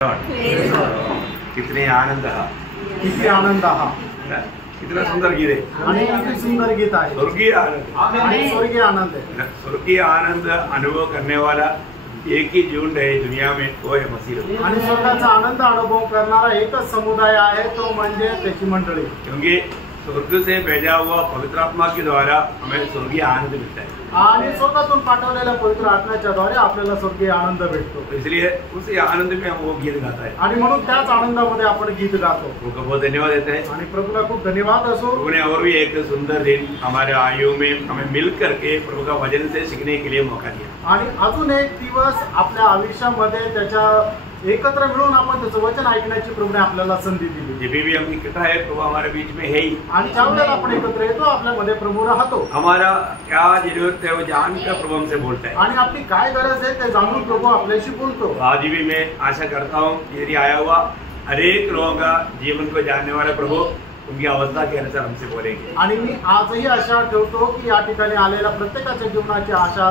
कितने आनंद किती आनंद हा कितना सुंदर गीत है आणि किती सुंदर गीत आहे स्वर्गीय आनंद आणि स्वर्गीय आनंद आहे स्वर्गीय आनंद अनुभव करने वाला एक ही झुंड है दुनिया में, वो है मसीह। आणि स्वर्गाचा आनंद अनुभव करणारा एकच समुदाय आहे, तो म्हणजे त्याची मंडळी। क्योंकि स्वर्ग से भेजा हुआ पवित्र आत्मा के द्वारा हमें स्वर्गीय आनंद मिलता है आणि स्वर्गातून पाठवलेल्या पवित्र आत्म्याच्या द्वारे आपल्याला स्वर्गीय आनंद भेटतो। इसलिए उसी आनंद में हम वो गीत गाता है आणि म्हणून त्याच आनंदामध्ये आपण गीत गातो। उनको बहुत धन्यवाद देते हैं आणि प्रभूला खूप धन्यवाद असो। प्रभु ने और भी एक सुंदर दिन हमारे आयु में हमें मिल करके प्रभु का वचन से सीखने के लिए मौका दिया। आणि अजून एक दिवस आपल्या आयुष्यामध्ये त्याच्या एकत्र मिळून आपण त्याचं वचन ऐकण्याची प्रभूने आपल्याला संधी दिली। जब भी हम इकट्ठा है प्रभु हमारे बीच में है ही, आणि ज्यावेळेला आपण एकत्र येतो आपल्यामध्ये प्रभू राहतो। हमारा क्या जरूरत है वो जानकर प्रभु हमसे बोलता है आणि आपली काय गरज आहे ते जाणून प्रभू आपल्याशी बोलतो। आज भी मैं आशा करता हूँ यदि आया हुआ हर एक लोगों का जीवन को जानने वाला प्रभु उनकी अवस्था के अनुसार हमसे बोलेंगे। आणि मी आजही आशा ठेवतो की या ठिकाणी आलेल्या प्रत्येकाच्या जीवनाची आशा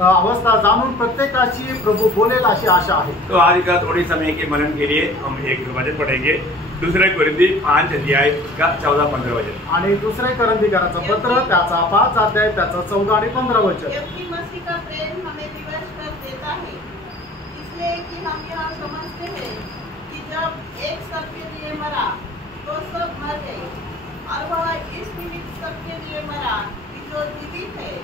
अवस्था जाणून प्रत्येकाची प्रभू बोलेल अशी आशा आहे। तो आज का थोड़ी समय के मनन के लिए हम एक वचन पढ़ेंगे, दूसरे कोरिन्थी 5 अध्याय का 14-15 वचन। आणि दुसरे करंथीकराचं पत्र त्याचा 5 अध्याय त्याचा 14 आणि 15 वचन। क्योंकि मसीह का प्रेम हमें विवश कर देता है, इसलिए कि हम यह समझते हैं कि जब एक सबके लिए मरा तो सब मर गए, और वह इस निमित्त सबके लिए मरा कि जो जीवित है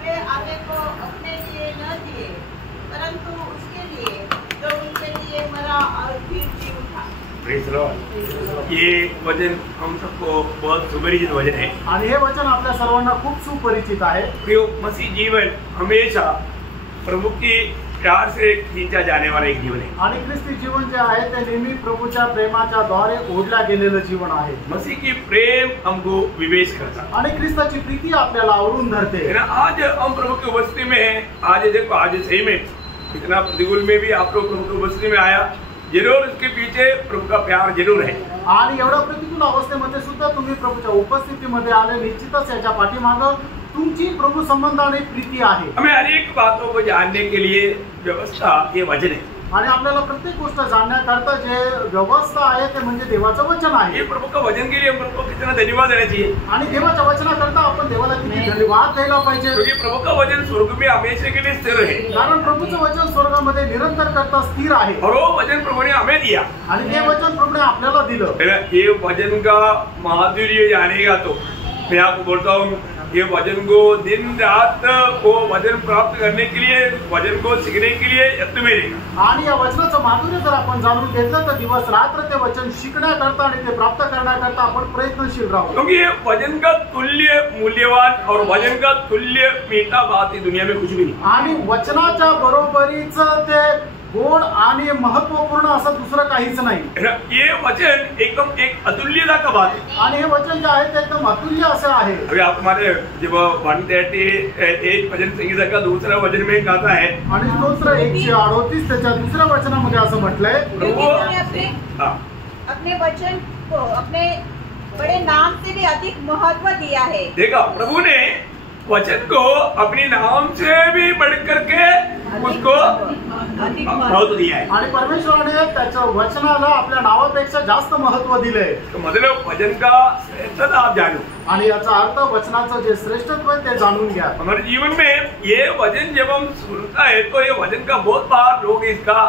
वे आगे को अपने लिए न जिए, परंतु उसके लिए जो उनके लिए मरा और फिर जी उठा। Praise Lord. ये वचन हम सबको बहुत सुपरिचित वचन है आणि हे वचन आपल्या सर्वांना खूप सुपरिचित आहे। प्रियो, मसीह जीवन हमेशा प्रभु की प्यार से खींचा जाने वाला एक जीवन है। आणि ख्रिस्ती जीवन जे आहे ते नेहमी प्रभूच्या प्रेमाच्या द्वारे ओढल्या गेलेलं जीवन आहे। मसीह की प्रेम हमको विवेश करता है आणि ख्रिस्ताची प्रीती आपल्याला आवरून धरते। है ना। आज हम प्रभु की उपस्थिति में है। आज देखो, आज सही में इतना प्रतिकूल में भी आप लोग प्रभु की उपस्थिति में आया, जरूर इसके पीछे प्रभु का प्यार जरूर है। आणि एवढ्या प्रतिकूल अवस्थेमध्ये सुद्धा तुम्ही प्रभूच्या उपस्थितीमध्ये आले, निश्चितच याच्या पाठीमागे तुमची प्रभु संबंधाने प्रीती आहे। हमें हर एक बातों को जानने के लिए व्यवस्था ये वचन है। आणि आपल्याला प्रत्येक गोष्ट जाणण्याकरता जे व्यवस्था आहे ते म्हणजे देवाचं वचन आहे। ये प्रभु का वचन के लिए हम प्रभु को कितना धन्यवाद देना चाहिए। आणि देवाच्या वचनाकरता आपण देवाला किती धन्यवाद द्यायला पाहिजे, क्योंकि प्रभु का वचन स्वर्ग में हमेशा के लिए स्थिर है कारण प्रभूचं वचन स्वर्गामध्ये निरंतर करता स्थिर आहे। और वो वचन प्रभु ने हमें दिया आणि ते वचन प्रभूने आपल्याला दिलं। है ना। ये वचन का माधुर्य जानेगा तो मैं आपको बोलता हूँ, ये वचन को दिन रात वो वचन प्राप्त करने के लिए, वचन को सीखने के लिए यत्न में रहेगा। आणि या वचनाचं माधुर्य जर आपण जाणून घेतलं तर दिवस रात्र ते वचन शिकण्याकरता आणि ते प्राप्त करण्याकरता आपण प्रयत्नशील राहू। क्योंकि ये वचन का तुल्य मूल्यवान और वचन का तुल्य मीठा बात ही दुनिया में कुछ भी नहीं। आणि वचनाच्या बरोबरीच ते गोड आणि महत्वपूर्ण असं दुसरं काहीच नाही। ये वचन एकदम एक अतुल्यता का बात है। आणि हे वचन जे आहे ते एकदम अतुल्य असं आहे। अभी आप हमारे जब 138 भजन संगीता का दूसरा वचन में गाता है, आणि स्तोत्र 138 त्याच्या दुसऱ्या वचनामध्ये असं म्हटलंय, अपने वचन को अपने बड़े नाम से भी अधिक महत्व दिया है। देखा, प्रभु ने वचन को अपनी नाम से भी बढ़कर के उसको महत्व दिया है। आणि परमेश्वराने त्याच्या वचनाला आपल्या नावापेक्षा जास्त महत्व दिलंय। तो मतलब वचन का श्रेष्ठता आप जानो, आणि याचा अर्थ वचनाचं जे श्रेष्ठत्व आहे ते जाणून घ्या। हमारे जीवन में ये वचन जब हम सुनता है तो ये वचन का बहुत बार लोग इसका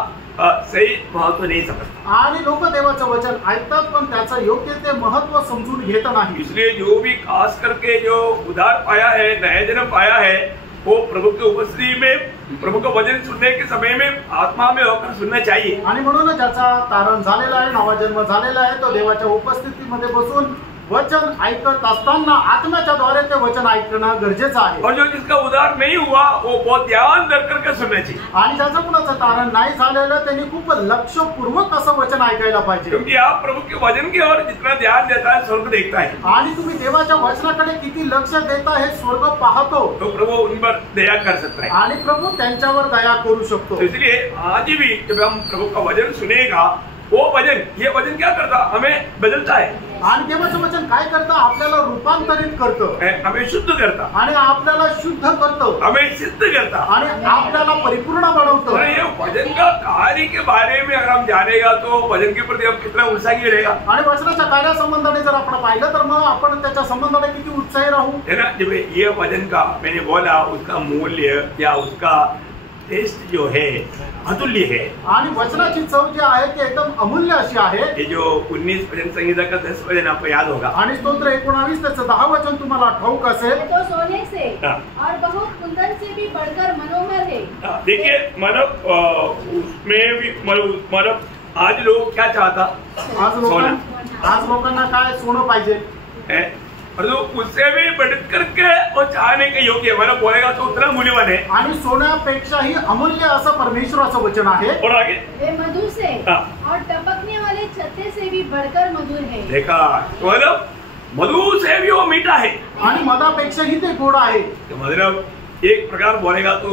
सही महत्व नहीं समझते। आणि लोक देवाचं वचन ऐकतात पण त्याचं योग्य ते महत्व समजून घेत नाही। इसलिए जो भी खास करके जो उद्धार पाया है, नया जन्म पाया है, वो प्रभु की उपस्थिति में प्रभु का वचन सुनने के समय में आत्मा में होकर सुनना चाहिए। आणि म्हणून ज्याचा तारण झालेला आहे, नवा जन्म झालेला आहे, तो देवाच्या उपस्थितीमध्ये बसून वचन ऐकत असताना आत्म्याच्या द्वारे ते वचन ऐकणं गरजेचं आहे। और जो जिसका उद्धार नहीं हुआ वो बहुत ध्यान धर करके सुनना चाहिए। आणि ज्याचं कुणाचं तारण नाही झालेलं त्यांनी खूप लक्षपूर्वक असं वचन ऐकायला पाहिजे। क्योंकि आप प्रभु के वचन की ओर जितना ध्यान देता है स्वर्ग देखता है। आणि तुम्ही देवाच्या वचनाकडे किती लक्ष देता हे स्वर्ग पाहतो, तो प्रभु उन पर दया कर सकता है आणि प्रभु त्यांच्यावर दया करू शकतो। तो इसलिए आज भी जब हम प्रभु का वचन सुनेगा वो वजन, ये वजन क्या करता, हमें बदलता है, आणि देवाचं वचन काय करतं, आपल्याला रूपांतरित करतं, हमें शुद्ध करता, आणि आपल्याला शुद्ध करतं, हमें सिद्ध करता, आणि आपल्याला परिपूर्ण बनवतं. और ये वजन का कार्य के बारे में अगर हम जानेगा तो वजन के प्रति हम कितना उत्साही रहेगा, आणि वचनाच्या कार्यासंबंधाने जर आपण पाहिलं तर मग आपण त्याच्या संबंधाने किती उत्साही राहू. है ना. जब ये वजन का मैंने बोला, उसका मूल्य या उसका टेस्ट जो है अतुल्य है. आणि वचनाची चव जी आहे ती एकदम अमूल्य अशी आहे. ये जो 19 भजन संहिता का 10 भजन आपको याद होगा. आणि स्तोत्र 19 त्याचं 10 वचन तुम्हाला ठाऊक असेल. तो सोने से हाँ. और बहुत कुंदन से भी बढ़कर मनोहर है. देखिए मतलब उसमें भी मतलब आज लोग क्या चाहता, आज लोकांना काय सोनं पाहिजे है, और तो उससे भी बढ़ करके और चाहने के योग्य, मतलब बोलेगा तो उतना मूल्यवान है. आणि सोन्यापेक्षाही अमूल्य असं परमेश्वराचं वचन आहे. और आगे वे मधु से हाँ. और टपकने वाले छत्ते से भी बढ़कर मधुर है. देखा, तो मतलब मधु से भी वो मीठा है. आणि मधापेक्षाही ते गोड आहे. तो मतलब एक प्रकार बोलेगा तो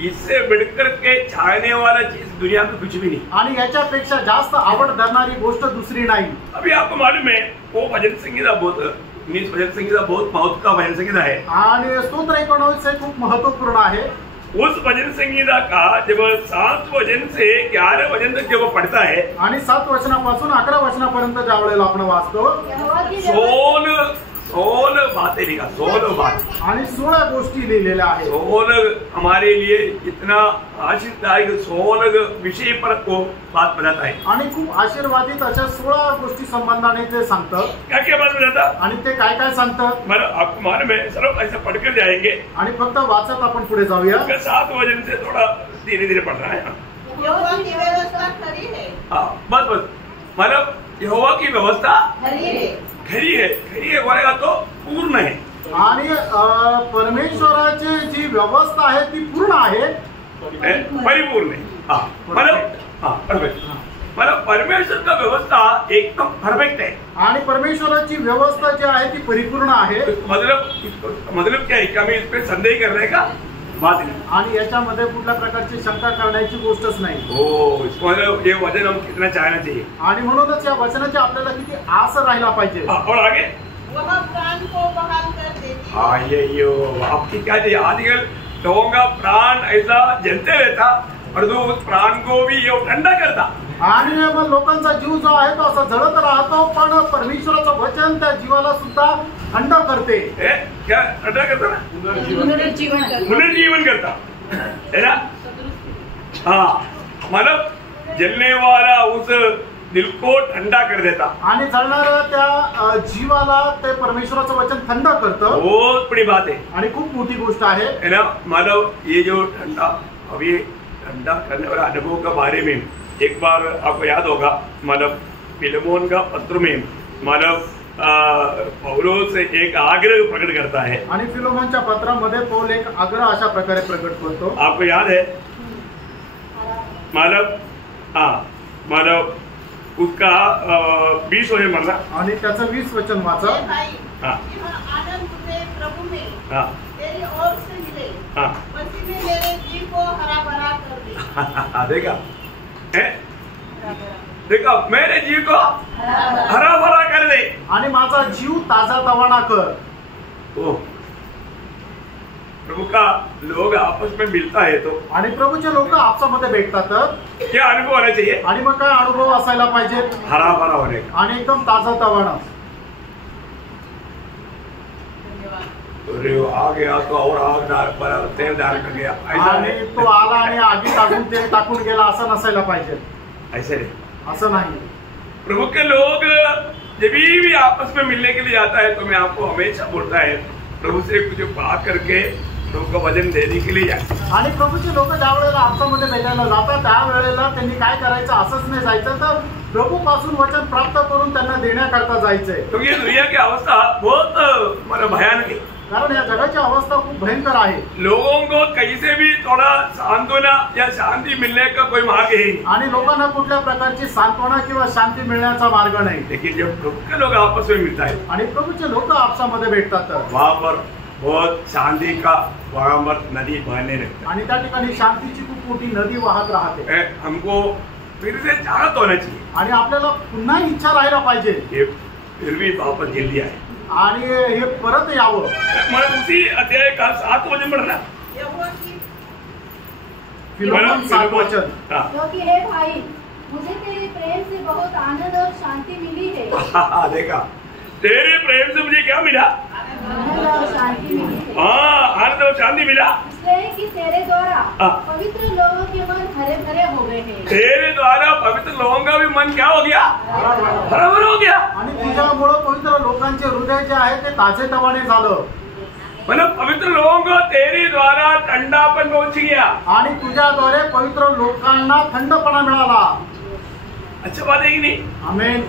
इससे बढ़कर के चाहने वाला चीज दुनिया में कुछ भी नहीं. आणि याच्यापेक्षा जास्त आवड धरणारी गोष्ट दुसरी नाही. अभी आपको मालूम है वो भजन संगीता बहुत 19 भजन संगीता बहुत महत्व का भजन संगीता है. आणि स्तोत्र 19 हे खूप महत्वपूर्ण आहे. उस भजन संगीता का जब 7 भजन से 11 भजन तक जब पढ़ता है, आणि 7 वचनापासून 11 वचनापर्यंत ज्या वेळेला आपण वाचतो, यहोवा की व्यवस्था 16 बातें लिखा, 16 बात, आणि 16 गोष्टी लिहिलेल्या आहेत. 16 हमारे लिए इतना आशीर्वादायक 16 विषय पर वो बात बताता है. आणि खूप आशीर्वादित अशा 16 गोष्टी संबंधाने ते सांगतं. क्या क्या बात बताता, आणि ते काय काय सांगतं, मतलब आपको मालूम है, चलो ऐसा पढ़कर जाएंगे. आणि फक्त वाचत आपण पुढे जाऊया. 7 भजन से थोड़ा धीरे धीरे पढ़ रहा है. यहोवा की व्यवस्था खरी है. हाँ, बस मतलब यहोवा की व्यवस्था खरी है. खरी है बोलेगा तो पूर्ण है. आणि परमेश्वराची जी व्यवस्था आहे ती पूर्ण आहे, परिपूर्ण है. हाँ मतलब, हाँ परफेक्ट, मतलब परमेश्वर का व्यवस्था एकदम परफेक्ट है. आणि परमेश्वराची व्यवस्था जी आहे ती परिपूर्ण आहे. मतलब क्या है कि हमें इस पे संदेह करने का बात नहीं. आणि याच्यामध्ये कुठल्या प्रकारची शंका करण्याची गोष्टच नाही. ओ, मतलब ये वजन हम कितना चाहना चाहिए. आणि म्हणूनच या वचनाची आपल्याला किती आस राहिला पाहिजे. हाँ, और आगे वह प्राण को बहाल कर देती है. हाँ ये आपकी क्या चाहिए. आजकल लोगों का प्राण ऐसा जलते रहता और तो उस प्राण को भी ये ठंडा करता. आणि मग लोकांचा जीव जो आहे तो असा जळत राहतो, पण परमेश्वराचं वचन त्या जीवाला सुद्धा थंड करते. क्या ठंडा करता ना, पुनर्जीवन करता है ना. हाँ मतलब जलने वाला उस दिल को ठंडा कर देता. आणि जळणाऱ्या त्या जीवाला ते परमेश्वराचं वचन थंड करतं. बहुत बड़ी बात है. आणि खूप मोठी गोष्ट आहे. है ना. मतलब ये जो ठंडा, अब ये ठंडा करने वाला अनुभव के बारे में एक बार आपको याद होगा, मतलब फिलेमोन का पत्र में मतलब पौलोस एक आग्रह प्रकट करता है. आणि फिलेमोनच्या पत्रामध्ये पौल एक आग्रह अशा प्रकारे प्रकट करतो. आपको याद है मतलब, हाँ मतलब उसका 20 वचन म्हणला. आणि त्याचं 20 वचन वाचा. हे भाई, हाँ. यह आनंद तुझे प्रभु में हाँ. तेरी ओर से मिले. हाँ. मसीह में मेरे जीव को हरा भरा कर दे. देखा है, देखा मेरे जीव को हरा भरा कर दे. आणि माझा जीव ताजा तवाना कर. ओ, प्रभु का लोग आपस में मिलता है तो आणि प्रभूचे लोक आपसामध्ये भेटतात तर क्या अनुभव होना चाहिए. आणि मग काय अनुभव असायला पाहिजे, हरा भरा होने का. आणि एकदम ताजा तवाना. अरे आ गया तो और आग डाल तेल डाल कर गया, ऐसा आणि नहीं. तो आला आणि आगी टाकून तेल टाकून गेला असं नसायला पाहिजे. ऐसे नहीं. असं नाही. प्रभु के लोग जब भी आपस में मिलने के लिए जाता है तो मैं आपको हमेशा बोलता है प्रभु से कुछ बात करके प्रभु का वचन देने के लिए जाते. आणि प्रभूचे लोक ज्या वेळेला आपसामध्ये भेटायला जातात त्यावेळेला त्यांनी काय करायचं, असंच नाही जायचं तर प्रभू पासून वचन प्राप्त करून त्यांना देण्याकरता जायचंय. क्योंकि ये दुनिया की अवस्था बहुत मतलब भयानक है. कारण या जगाची अवस्था खूप भयंकर आहे. लोगों को कहीं से भी थोड़ा सांत्वना या शांति मिलने का कोई मार्ग है. आणि लोकांना कुठल्या प्रकारची सांत्वना किंवा शांती मिळण्याचा मार्ग नाही. लेकिन जब प्रभु के लोग आपस में मिलता है आणि प्रभूचे लोक आपसामध्ये भेटतात तर वहां पर बहुत शांति का वहां पर नदी बहने लगता आणि त्या ठिकाणी शांतीची खूप मोठी नदी वाहत राहते. है. हमको फिर से चाहत होना चाहिए आणि आपल्याला पुन्हा इच्छा राहायला पाहिजे ये फिर भी वापस जल्दी आए। आणि हे परत यावं। मैं उसी अध्याय का 7 वचन पढ़ रहा। यहोवा की फिलोमन 7 वचन। हाँ। क्योंकि हे भाई मुझे तेरे प्रेम से बहुत आनंद और शांति मिली है। देखा, तेरे प्रेम से मुझे क्या मिला? आनंद और शांति मिली है। हाँ, आनंद और शांति मिला। इसलिए कि तेरे द्वारा हाँ। पवित्र लोगों के मन हरे भरे हो गए हैं। तेरे द्वारा पवित्र लोगों का भी मन क्या हो गया? बराबर हो गया। आणि तुझ्यामुळे पवित्र लोकांचे हृदय जे आहे ते ताजेतवाने झालं। मतलब पवित्र लोगों को तेरे द्वारा ठंडापन पहुंच गया आणि तुझ्याद्वारे पवित्र लोकांना थंडपणा मिळाला। अच्छा बात है कि नहीं? आमेन।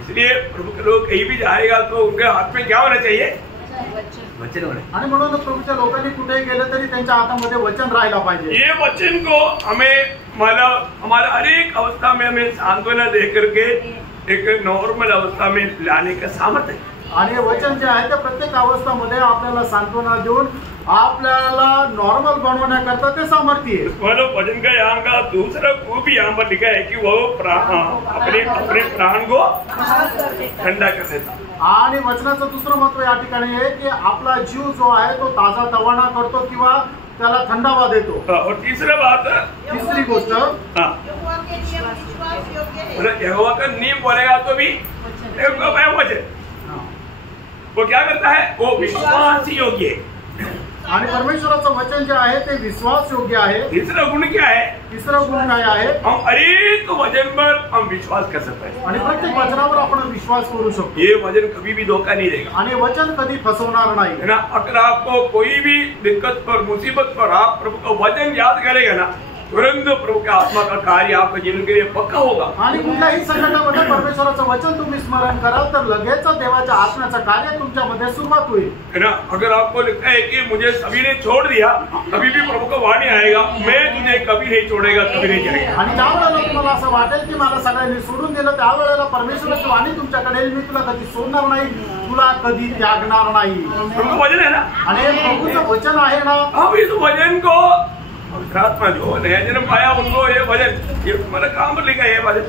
इसलिए प्रभु के लोग कहीं भी जाएगा तो उनके हाथ में क्या होना चाहिए? वचन होने। आणि म्हणून प्रभूच्या लोकांनी कुठेही गेले तरी त्यांच्या हातामध्ये वचन राहायला पाहिजे। ये वचन को हमें मतलब हमारा हर एक अवस्था में हमें सांत्वना दे करके एक नॉर्मल अवस्था में लाने का सामर्थ्य है। आणि हे वचन जे आहे ते प्रत्येक अवस्थामध्ये आपल्याला सांत्वना देऊन आपल्याला नॉर्मल बनवण्याकरता ते सामर्थ्य आहे। मतलब वचन का यहाँ का दूसरा खूब यहाँ पर लिखा है कि वो अपने अपने प्राण को ठंडा कर देता। आणि वचनाचं दुसरं महत्व या ठिकाणी आहे की आपला जीव जो आहे तो ताजा तवाना करतो किंवा त्याला थंडावा देतो। और तीसरा बात, तिसरी गोष्ट, यहोवा के नियम विश्वास योग्य है। मतलब यहोवा का नियम बोलेगा तो भी वचन वो क्या करता है? वो विश्वास योग्य है। आणि परमेश्वराचं वचन जे आहे ते विश्वास योग्य आहे। तीसरा गुण क्या है? तिसरा गुण काय आहे? हम हर एक वचन पर हम विश्वास कर सकते हैं आणि प्रत्येक वचनावर आपण विश्वास करू शकतो। ये वचन कभी भी धोखा नहीं देगा आणि वचन कधी फसवणार नाही। है ना। अगर आपको कोई भी दिक्कत पर मुसीबत पर आप प्रभु का वचन याद करेगा ना, तुरंत प्रभु का आत्मा का कार्य आपके जीवन के लिए पक्का होगा। आणि कुठल्याही संकटामध्ये परमेश्वराचं वचन तुम्ही स्मरण कराल तर लगेच देवाच्या आत्म्याचं कार्य तुमच्यामध्ये सुरुवात होईल। है ना। अगर आपको लगता है कि मुझे सभी ने छोड़ दिया, कभी भी प्रभु का वाणी आएगा, मैं तुझे कभी नहीं छोड़ेगा, कभी नहीं जाएगा। आणि ज्या वेळेला तुम्हाला असं वाटेल की मला सगळ्यांनी सोडून दिलं त्यावेळेला परमेश्वराची वाणी तुमच्याकडे येईल, मी तुला कधी सोडणार नाही, तुला कधी त्यागणार नाही। प्रभु का वचन है ना। आणि हे प्रभूचं वचन आहे ना। अब इस वचन को पवित्रात्मा जो नया जन्म पाया उनको ये वचन, ये मतलब कहाँ पर लिखा है ये वचन?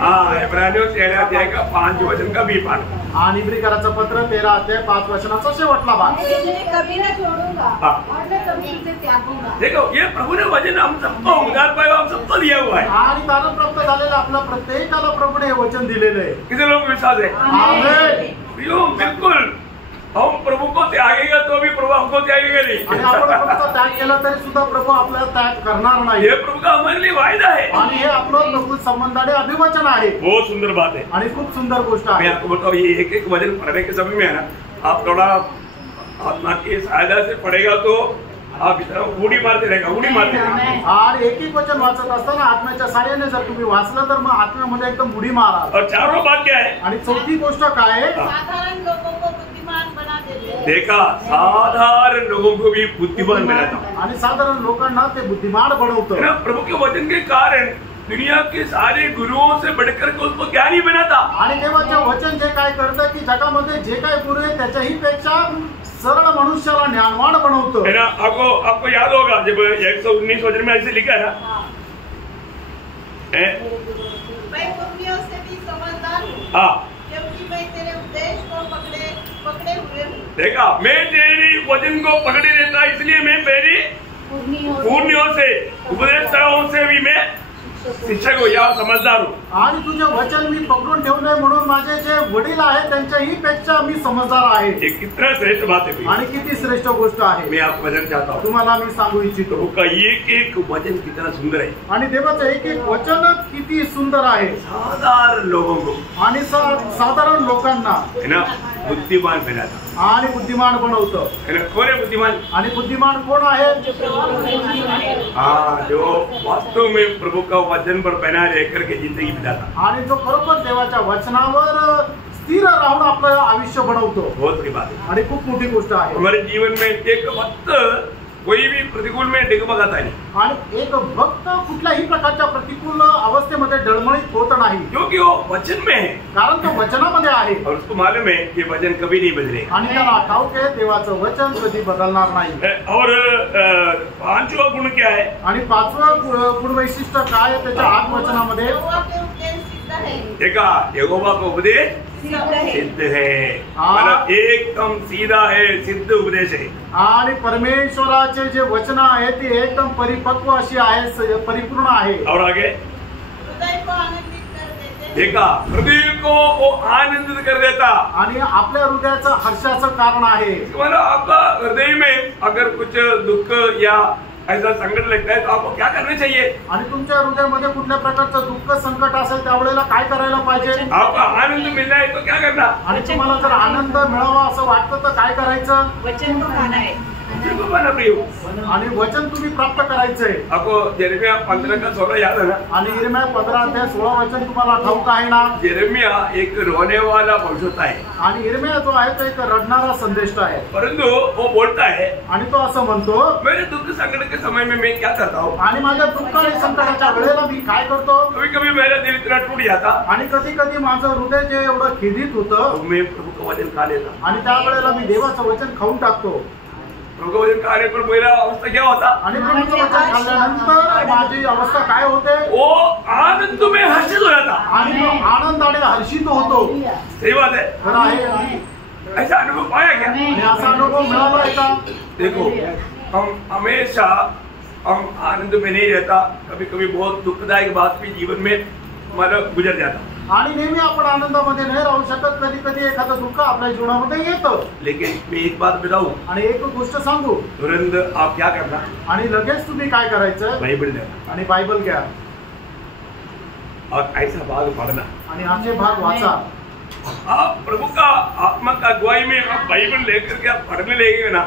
हाँ, इब्रानियों 13 अध्याय का 5 वचन का भी पाठ। आणि इब्रिकराचं पत्र 13 अध्याय 5 वचनाचा शेवटला भाग। मैं तुझे कभी न छोड़ूंगा हाँ। और न कभी तुझे त्यागूंगा। देखो, ये प्रभु ने वचन हम सबको उद्धार पाया, हम सबको दिया हुआ है। आणि तारण प्राप्त झालेलं आपल्या प्रत्येकाला प्रभूने हे वचन दिलेलं आहे। कितने लोग विश्वास है? आमेन। बिल्कुल। हम प्रभु को त्यागेगा तो भी प्रभु हमको त्यागेगा आणि नहीं। आपण प्रभूचा त्याग केला तरी सुद्धा प्रभू आपल्याला त्याग करणार नाही। ये प्रभु का हमारे लिए वायदा है। आणि हे आपलं प्रभू संबंधाने अभिवचन आहे। बहुत सुंदर बात है। आणि खूप सुंदर गोष्ट मैं आहे। आपको बताऊं, ये एक एक वचन पढ़ने के समय में है ना, आप थोड़ा आत्मा की सहायता से पढ़ेगा तो आप इतना उड़ी मारते रहेगा, उड़ी मारते रहेगा। आणि एक एक वचन वाचत असताना आत्म्याच्या साह्याने जर तुम्ही वाचलं तर मग आत्म्यामध्ये एकदम उडी मारा। और चारों बात क्या है? आणि चौथी गोष्ट काय आहे? साधारण लोगों को बुद्धिमान बना देते हैं। देखा, साधारण लोगों को भी बुद्धिमान बनाता आणि साधारण लोकांना ते बुद्धिमान है बनवतं। ना। प्रभु के वचन के कारण दुनिया के सारे गुरुओं से बढ़कर के उसको ज्ञानी बनाता। आणि देवाचं वचन जे काय करतं की जगामध्ये जे काय गुरु आहे त्याच्याही पेक्षा सरळ मनुष्याला ज्ञानवान बनवतं। है ना। आपको याद होगा जब 119 वचन में ऐसे लिखा है ना, मैं पुर्नियों से भी समझदार हूँ, हाँ, क्योंकि मैं तेरे उपदेश को पकड़े हुए हूँ। देखा, मैं तेरी वचन को पकड़े रहता, इसलिए मैं मेरी पूर्णियों से उपदेष्टाओं से भी मैं शिक्षक हो या समझदार हूँ। आणि तुझे वचन मी पकडून ठेवले म्हणून माझे जे वडील आहेत त्यांच्याही पेक्षा मी समजदार आहे। ये कितना श्रेष्ठ बात है भाई। आणि किती श्रेष्ठ गोष्ट आहे। मैं आपको वचन चाहता हूँ, तुम्हाला मी सांगू इच्छितो प्रभु का एक एक वचन कितना सुंदर है। आणि देवाचं एक एक वचन किती सुंदर आहे। साधारण लोगों को, आणि साधारण लोकांना है ना, बुद्धिमान बनाता आणि बुद्धिमान बनवतं। है ना। कौन है बुद्धिमान? आणि बुद्धिमान कोण आहे? हाँ, जो वास्तव में प्रभु का वचन पर बना रह करके जिंदगी बिताता। आणि जो खरोखर देवाच्या वचनावर स्थिर राहून आपलं आयुष्य बनवतो। बहुत बड़ी बात है। आणि खूप मोठी गोष्ट आहे। हमारे जीवन में एक वक्त कोई भी प्रतिकूल में डगमगाता नहीं, आणि एक भक्त कुठल्याही प्रकारच्या प्रतिकूल अवस्थेमध्ये डळमळीत होत नाही, क्योंकि वो वचन में है कारण तो वचनामध्ये आहे और उसको मालूम है कि वचन कभी नहीं बदलेगा। आणि त्याला ठाऊक आहे देवाचं वचन कधी बदलणार नाही। और पांचवा गुण क्या है? आणि पाचवं गुण वैशिष्ट्य काय आहे त्याच्या आठ वचनामध्ये? यहोवा के उपदेश सिद्ध है, देखा, यहोवा का उपदेश सिद्ध है, सिद्ध है, मतलब एकदम सीधा है, सिद्ध उपदेश है। आणि परमेश्वराचे जे वचन आहे ते एकदम परिपक्व अशी आहे, परिपूर्ण आहे। और आगे हृदय को आनंदित कर देते हैं, देखा, हृदय को वो आनंदित कर देता। आणि आपल्या हृदयाचं हर्षाचं कारण आहे। मतलब आपका हृदय में अगर कुछ दुख या ऐसा संकट लगता है तो आपको क्या करना चाहिए? आणि तुमच्या हृदयामध्ये कुठल्या प्रकारचं दुःख संकट असेल त्यावेळेला काय करायला पाहिजे? आपका आनंद मिलना है तो क्या करना? आणि तुम्हाला जर आनंद मिळावा असं वाटतं तर काय करायचं? वचन को खाना है, बिल्कुल बना प्रियो। आणि वचन तुम्ही प्राप्त करायचंय। आपको यिर्मयाह 15:16 याद है ना? आणि यिर्मयाह 15:16 वचन तुम्हाला ठाऊक आहे ना? यिर्मयाह एक रोने वाला मनुष्य होता है, आणि यिर्मयाह जो आहे तो एक रडणारा संदेष्ट आहे, परंतु वो बोलता है आणि तो असं म्हणतो, मेरे दुख संकट के समय में मैं क्या करता हूँ, आणि माझ्या दुःख आणि संकटाच्या वेळेला मी काय करतो? कभी कभी मेरा दिल इतना टूट जाता, आणि कधी कधी माझं हृदय जे एवढं खिदित होतं तो मैं प्रभु का वचन खा लेता। आणि त्यावेळेला मी देवाचं वचन खाऊन टाकतो। प्रभु का वचन खाने पर मेरा अवस्था क्या होता? आणि प्रभूचं वचन खाल्ल्यानंतर माझी अवस्था काय होते? वो आनंद में हर्षित हो जाता। आणि तो आनंदाने हर्षित होतो। सही बात है, खरं आहे का? ऐसा अनुभव पाया क्या? आणि असा अनुभव मिळाला आहे का? देखो, हम हमेशा हम आनंद में नहीं रहता, कभी कभी बहुत दुखदायक बात भी जीवन में मतलब गुजर जाता, आणि नेहमी आपण आनंदामध्ये नाही राहू शकत, कधी कधी एखादं दुःख आपल्या जीवनामध्ये येतं। लेकिन मैं एक बात बताऊं, आणि एक गोष्ट सांगू, तुरंत आप क्या करना, आणि लगेच तुम्ही काय करायचं? बाइबल लेना आणि बायबल घ्या और ऐसा भाग पढ़ना। आणि असे भाग वाचा। आप प्रभु का आत्मा का अगुवाई में आप बाइबल लेकर के आप पढ़ने लगेंगे ना,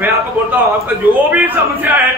मैं आपको बोलता हूँ आपका जो भी समस्या है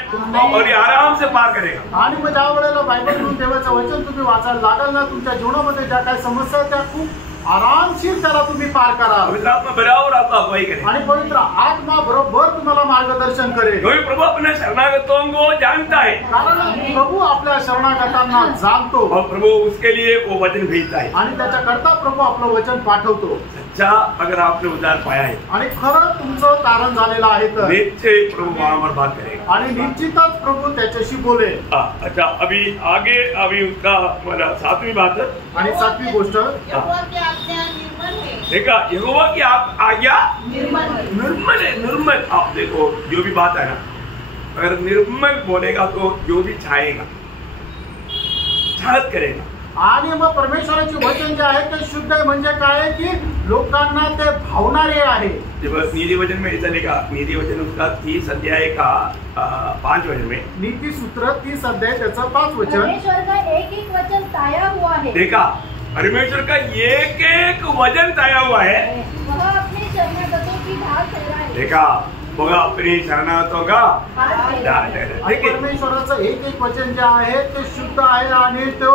और ये आराम से पार करेगा। आणि मग ज्या वेळेला बायबल घेऊन देवाचं वचन तुम्ही वाचायला लागाल ना, तुमच्या जीवनामध्ये ज्या काही समस्या आहेत त्या खूप आरामशीर त्याला तुम्ही पार करा। पवित्र आत्मा बराबर आपका अगुवाई करे आणि पवित्र आत्मा बरोबर तुम्हाला मार्गदर्शन करेल, क्योंकि प्रभु अपने शरणागतों को जानता है कारण प्रभू आपल्या शरणागतांना जाणतो और प्रभु उसके लिए वो वचन भेजता है। आणि त्याच्याकरता प्रभू आपलं वचन पाठवतो। सच्चा अगर आपने उद्धार पाया है, आणि खरं तुमचं तारण झालेलं आहे तर निश्चय प्रभु वहां पर बात करेगा। आणि निश्चितच प्रभू त्याच्याशी बोलेल। अच्छा, अभी आगे अभी उसका मतलब 7वीं बात है। आणि 7वी गोष्ट, यहोवा की आज्ञा निर्मल है, देखा, यहोवा की आज्ञा निर्मल है, निर्मल है। निर्मल, आप देखो जो भी बात है ना, अगर निर्मल बोलेगा तो जो भी चाहेगा चाहत करेगा। आणि मग परमेश्वराचे वचन जे आहे ते शुद्ध आहे, म्हणजे काय की लोकांना ते भावणारे आहे। जब नीति वचन में ऐसा लिखा, नीति वचन उसका 30 अध्याय का 5 वचन में, नीति सूत्र 30 अध्याय त्याचं 5 वचन, परमेश्वर का एक एक वचन ताया हुआ है, देखा, परमेश्वर का एक एक वचन ताया हुआ है। वह अपने शरणागतों की ढाल ठहराए, देखा, बघा, अपनी शरणागतों का ढाल ढाल ठहराए। ठहराए। आणि देखिए, परमेश्वराचं एक एक वचन जे आहे ते शुद्ध आहे आणि तो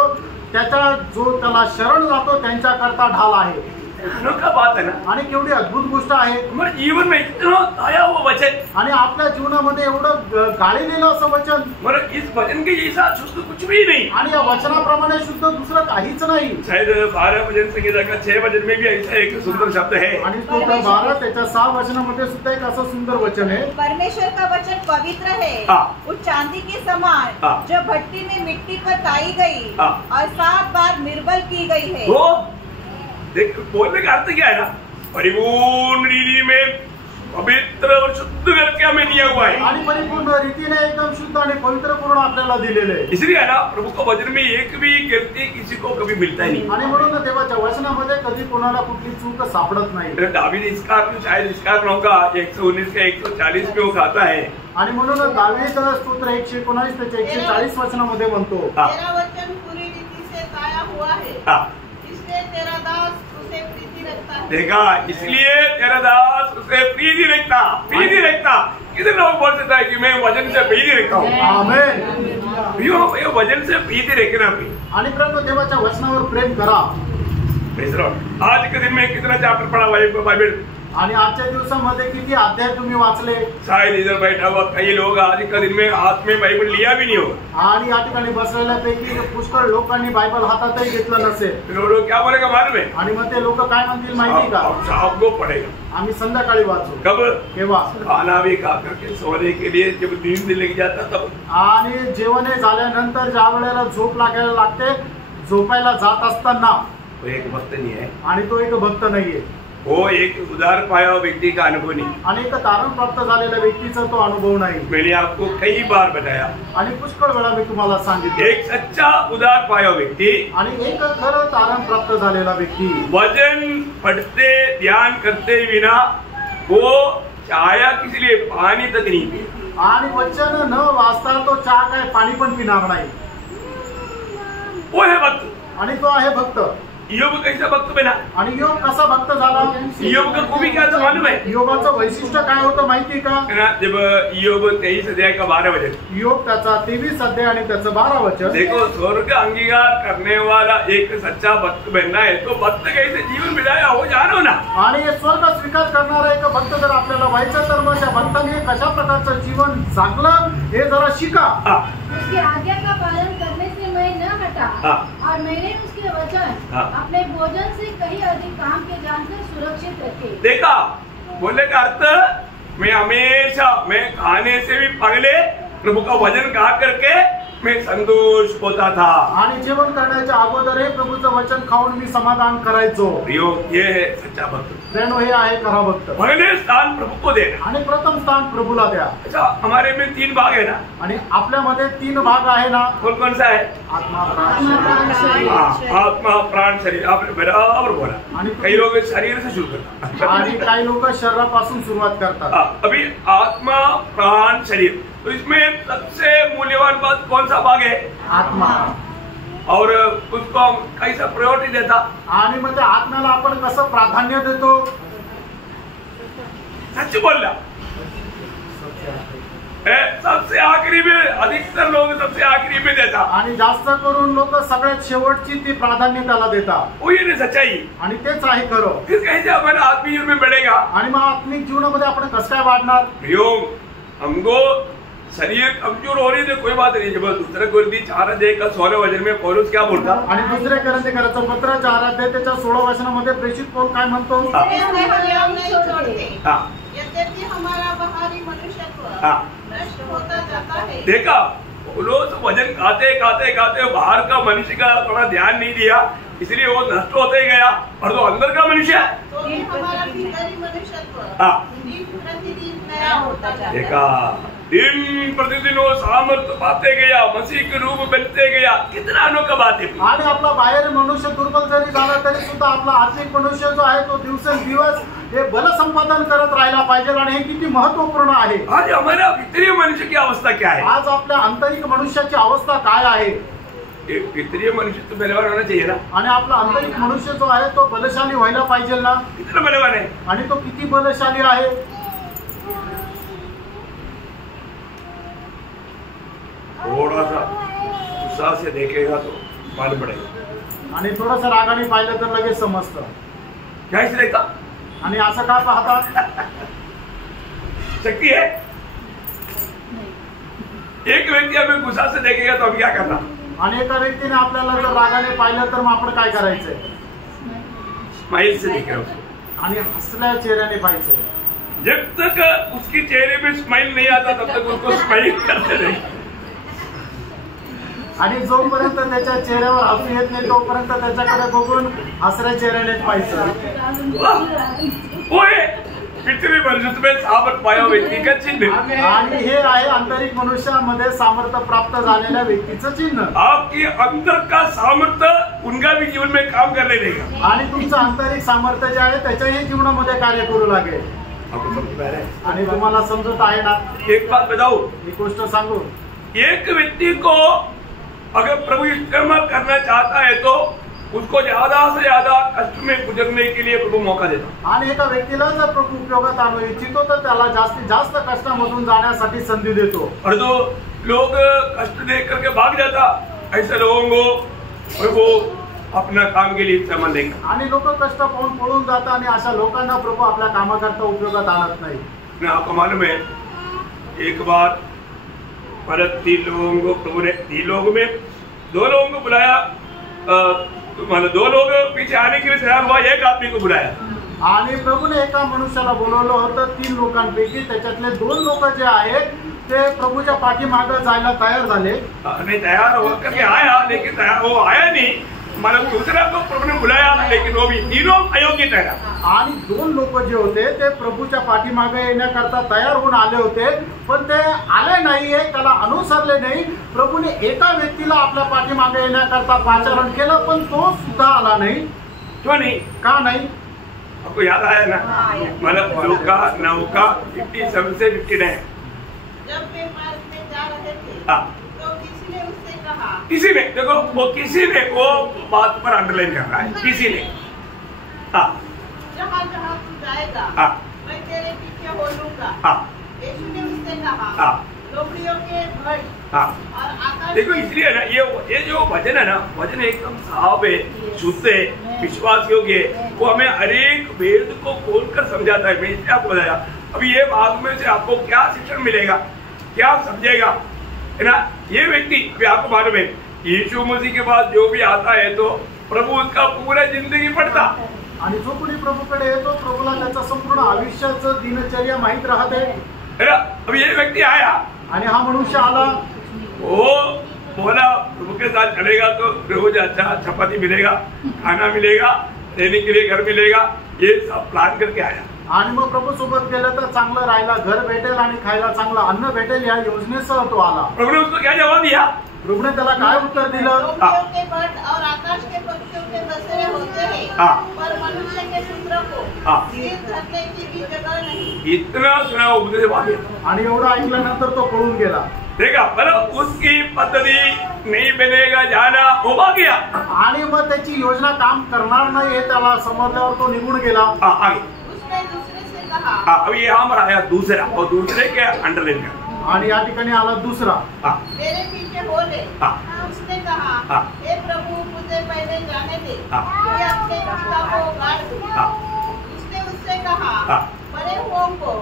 त्याचा जो त्याला शरण जातो त्यांच्याकरता ढाल आहे। अनोखा बात है ना, आणि केवढी अद्भुत गोष्ट आहे। हमारे जीवन में इतना ताया हुआ वचन, आणि आपल्या जीवनामध्ये एवढं गाळलेलं असं वचन, मतलब इस वचन के जैसा शुद्ध कुछ भी नहीं। आणि या वचनाप्रमाणे शुद्ध दुसरं काहीच नाही। शायद 12 भजन संगीता का 6 भजन में भी ऐसा एक सुंदर शब्द है। आणि स्तोत्र 12 त्याच्या 6 वचनामध्ये सुद्धा एक असं सुंदर वचन आहे। परमेश्वर का वचन पवित्र है, वो चांदी के समान जो भट्टी में मिट्टी पर ताई गई और 7 बार निर्बल की गई है। वो देख, बोलने का अर्थ क्या है ना, परिपूर्ण रीति में पवित्र और शुद्ध करके हमें दिया हुआ है। आणि परिपूर्ण रीतीने एकदम शुद्ध आणि पवित्र पूर्ण आपल्याला दिलेले आहे। इसलिए है ना, प्रभु का वचन में एक भी गलती किसी को कभी मिलता ही नहीं। आणि म्हणून देवाच्या वचनामध्ये कधी कोणाला कुठली चूक सापडत नाही। दावीद इसका शायद इसका होगा 119 का 140 में वो खाता है। आणि म्हणून दावीद स्तोत्र 119 त्याच्या 140 वचनामध्ये म्हणतो, तेरा वचन पूरी रीति से ताया हुआ है, इसलिए तेरा दास उसे प्रीति रखता है। देखा, इसलिए तेरा दास उसे प्रीति रखता। कितने लोग बोल सकता है कि मैं वचन से प्रीति रखता हूँ। आमेन। ये वचन से प्रीति रखना भी। आणि प्रभू देवाच्या वचनावर प्रेम करा। आज के दिन में कितना चैप्टर पढ़ा बाइबल? आणि आजच्या दिवसामध्ये किती अध्याय तुम्ही वाचले? शायद इधर बैठा हुआ कई लोग आज का दिन में हाथ में बाइबल लिया भी नहीं होगा। आणि या ठिकाणी बसलेल्यापैकी पुष्कळ लोकांनी बायबल हातातही घेतलं नसेल। लोग क्या बोलेगा मालूम है? आणि मग ते लोक काय म्हणतील माहिती का? शाम को पढ़ेगा, आम्ही संध्याकाळी वाचू। कब? केव्हा? खाना भी खा करके सोने के लिए जब नींद लग जाता तब। आणि जेवण झाल्यानंतर ज्या वेळेला झोप लागायला लागते, झोपायला जात असताना। वो एक भक्त नहीं है, आणि तो एक भक्त नाहीये, वो एक उदार पाया हुआ व्यक्ति का अनुभव नहीं। आणि एक तारण प्राप्त झालेल्या व्यक्तीचा तो अनुभव नाही। मैंने आपको कई बार बताया, आणि पुष्कळ वेळा मी तुम्हाला सांगितलं, एक सच्चा उदार पाया हुआ व्यक्ति आणि एक खरं तारण प्राप्त झालेला व्यक्ती वचन पढ़ते ध्यान करते बिना वो चाया किसी लिए पानी तक नहीं पिए। आणि वचन न वाचता तो चहा काय पाणी पण पिणार नाही। वो है भक्त। आणि तो आहे भक्त। योग कैसा भक्त बना? आणि योग कसा भक्त झाला? योग का खूबी क्या था मालूम है? योगाचं वैशिष्ट्य काय होतं माहिती का? जब योग 23 अध्याय का 12 वचन, योग त्याचा 23 अध्याय आणि त्याचं 12 वचन। देखो स्वर्ग अंगीकार करने वाला एक सच्चा भक्त बनना है तो भक्त कैसे जीवन बिताया हो जानो ना। आणि स्वर्ग स्वीकार करणारा एक भक्त जर आपल्याला व्हायचं तर मग त्या भक्ताने कशा प्रकारचं जीवन जगलं हे जरा शिका। उसकी आज्ञा का पालन करने से मैं न हटा, और मैंने उसके वचन अपने भोजन से कहीं अधिक काम के जानकर सुरक्षित रखे। देखा बोलने का अर्थ, मैं हमेशा मैं खाने से भी पहले प्रभु का वचन गा करके मैं संतोष होता था। आणि जेवण करण्याच्या अगोदर हे प्रभूचं वचन खाऊन मी समाधान करायचो। ये है सच्चा भक्त। प्रेनो हे आहे खरा भक्त। पहले स्थान प्रभु को देना, आणि प्रथम स्थान प्रभूला द्या। अच्छा, हमारे में 3 भाग है ना, आणि आपल्यामध्ये 3 भाग आहे ना। कौन कौन सा है? आत्मा, प्राण, शरीर। आत्मा प्राण शरीर, आपने बराबर बोला। आणि कई लोग शरीर से शुरू करता, आणि काही लोक शरीरापासून सुरुवात करतात। अभी आत्मा प्राण शरीर, तो इसमें सबसे मूल्यवान बात कौन सा भाग है? आत्मा। और उसको हम कैसा प्रायोरिटी देता? आणि मग त्या आत्म्याला आपण कसं प्राधान्य देतो? सच बोलना, सबसे आखिरी में, अधिकतर लोग सबसे आखिरी में देता। आणि जास्त करून लोक सगळ्यात शेवटची ती प्राधान्य त्याला देतात। वो ये नहीं सच्चाई। आणि तेच आहे खरं। फिर कैसे हमारा आत्मीय जीवन में बढ़ेगा? आणि मग आत्मिक जीवनामध्ये आपण कसं काय वाढणार? योग हमको शरीर कमजोर हो रही तो कोई बात नहीं। जब दूसरा कोरिन्थी 4 अध्याय का 16 वचन में पौलुस क्या बोलता? आणि दुसऱ्या कोरिन्थीकरांचं पत्र 4 अध्याय त्याच्या 16 वचनामध्ये प्रेषित पौल काय म्हणतो? यद्यपि हमारा बाहरी मनुष्यत्व नष्ट होता जाता है। देखा, पौलुस वचन खाते खाते खाते बाहर का मनुष्य का थोड़ा ध्यान नहीं दिया, इसलिए वो नष्ट होते गया। और जो अंदर का मनुष्य है तो भी हमारा भीतरी मनुष्यत्व दिन प्रतिदिन नया होता जाता है। देखा, दिन प्रतिदिन वो सामर्थ्य पाते गया, मसीह के रूप बनते गया। कितना अनोखा बात है। आणि आपला बाहेर मनुष्य दुर्बल जरी झाला तरी सुद्धा आपला आत्मिक मनुष्य जो आहे तो दिवसेंदिवस हे बल संपादन करत राहिला पाहिजे। आणि हे किती महत्वपूर्ण आहे। आज हमारा भीतरी मनुष्य की अवस्था क्या है? आज आपल्या आंतरिक मनुष्याची अवस्था काय आहे? एक भीतरी मनुष्य तो बलवान होना चाहिए ना। आणि आपला आंतरिक मनुष्य जो आहे तो बलशाली व्हायला पाहिजे ना। कितना बलवान है? आणि तो किती बलशाली आहे? थोड़ा सा उत्साह से देखेगा तो मालूम पड़ेगा। आणि थोडंसं रागाने पाहिलं तर लगेच समजतं। क्या इसलिए का? आणि असं का पाहतात? शक्ति है। एक व्यक्ति हमें गुस्सा से देखेगा तो हम क्या करना? आणि एका व्यक्तीने आपल्याला जर रागाने पाहिलं तर मग आपण काय करायचंय? स्माइल से देखेगा उसको, आणि हसल्या चेहऱ्याने पाहायचंय। जब तक उसके चेहरे में स्माइल नहीं आता तब तक उसको स्माइल करते रहे। आणि जोपर्यंत त्याच्या चेहऱ्यावर हसू येत नाही तोपर्यंत त्याच्याकडे बघून हसऱ्या चेहऱ्याने पाहायचं। भीतरी मनुष्य में सामर्थ पाया व्यक्ति का चिन्ह। आणि हे आहे आंतरिक मनुष्यामध्ये सामर्थ्य प्राप्त झालेल्या व्यक्तीचं चिन्ह। आपके अंदर का सामर्थ्य उनका भी जीवन में काम करने देगा। आणि तुमचं आंतरिक सामर्थ्य जे आहे त्याच्याही जीवनामध्ये कार्य करू लागेल। आपको समझ में आ रहा है? आणि तुम्हाला समजत आहे ना? एक बात बताओ, एक गोष्ट सांगू। एक व्यक्ति को अगर प्रभु कर्म करना चाहता है तो उसको ज्यादा से ज्यादा कष्ट में गुजरने के लिए प्रभु मौका देता। आणि एका व्यक्तीला जर प्रभू उपयोगात आणू इच्छितो तर त्याला जास्तीत जास्त कष्टामधून जाण्यासाठी संधी देतो। और जो लोग कष्ट देख करके भाग जाता, ऐसे लोगों को प्रभु अपना काम के लिए इस्तेमाल नहीं करता। आणि लोक कष्ट पाहून पळून जातात आणि अशा लोकांना प्रभू आपल्या कामाकरता उपयोगात आणत नाही। ना आपको मालूम है एक बार मतलब 3 लोगों को प्रभु ने 3 लोगों में 2 लोगों को बुलाया, मतलब 2 लोग पीछे आने के लिए तैयार हुआ, एक आदमी को बुलाया आणि प्रभूने एका मनुष्याला बोलवलं होतं 3 लोकांपैकी, त्याच्यातले 2 लोक जे आहेत ते प्रभूच्या पाठीमागे जायला तयार झाले। नहीं तैयार होकर के आया, लेकिन तैयार वो आया नहीं, मतलब दूसरा को प्रभु ने बुलाया, लेकिन वो भी तीनों अयोग्य ठहरा। आणि 2 लोक जे होते ते प्रभूच्या पाठीमागे येण्याकरता तयार होऊन आले होते, पण ते आले नाहीये, त्याला अनुसरले नाही। प्रभूने एका व्यक्तीला आपल्या पाठीमागे येण्याकरता पाचारण केलं, पण तो सुद्धा आला नाही। क्यों नहीं? का नाही? आपको याद आया ना, मतलब लूका 9 का 57 से 59। जब वे मार्ग में जा रहे थे हाँ। तो किसी ने उससे कहा, किसी ने, देखो वो किसी ने वो बात पर अंडरलाइन कर रहा है, किसी ने। हाँ जहाँ जहाँ तू जाएगा हाँ मैं तेरे पीछे हो लूंगा। हाँ यीशु ने उससे कहा, हाँ लोमड़ियों के भय हाँ। और आकाश देखो इसलिए ना ये जो वचन है ना, वचन एकदम साफ है, शुद्ध है, विश्वास योग्य है, वो हमें हर एक वेद को खोलकर समझाता है। मैं इसलिए आपको बताया, अभी ये भाग में से आपको क्या शिक्षण मिलेगा, क्या समझेगा, है ना। ये व्यक्ति अभी आपको मालूम है यीशु मसीह के पास जो भी आता है तो प्रभु उसका पूरा जिंदगी पढ़ता, आणि जो कोणी प्रभूकडे येतो प्रभूला त्याचा संपूर्ण आयुष्याचं दिनचर्या माहित राहते, है ना। अब ये व्यक्ति आया आणि हा मनुष्य आला, वो बोला प्रभु के साथ चलेगा तो रोज अच्छा चपाती मिलेगा, खाना मिलेगा, रहने के लिए घर मिलेगा, ये सब प्लान करके आया। आणि मग प्रभू सोबत गेलं तर चांगलं राहायला घर भेटेल आणि खायला चांगलं अन्न भेटेल, या योजनेसह तो आला। प्रभु ने उसको क्या जवाब दिया? प्रभूने त्याला काय उत्तर दिलं? लोमड़ियों के भय और आकाश के पक्षियों के बसेरे होते हैं, हाँ। पर मनुष्य के पुत्र को हाँ। सिर धरने की भी जगह नहीं। इतना सुना वो मुझे वाक्य, आणि एवढं ऐकल्यानंतर तो पळून गेला। देखा मतलब उसकी पद्धति नहीं बनेगा जाना, वो भाग गया। आणि मग त्याची योजना काम करणार नाही हे त्याला समजल्यावर तो निघून गेला। हाँ आगे। उसने दूसरे से कहा, हाँ अब ये यहाँ पर आया दूसरा, और दूसरे के अंडरलाइन कर। आणि या ठिकाणी आला दुसरा, हाँ मेरे पीछे हो ले। हाँ। उसने कहा, हाँ। हे प्रभु मुझे पहले जाने दे, हाँ। मैं अपने पिता को गाड़ दूं। हाँ। उसने उससे कहा, हाँ। बड़े हुओं को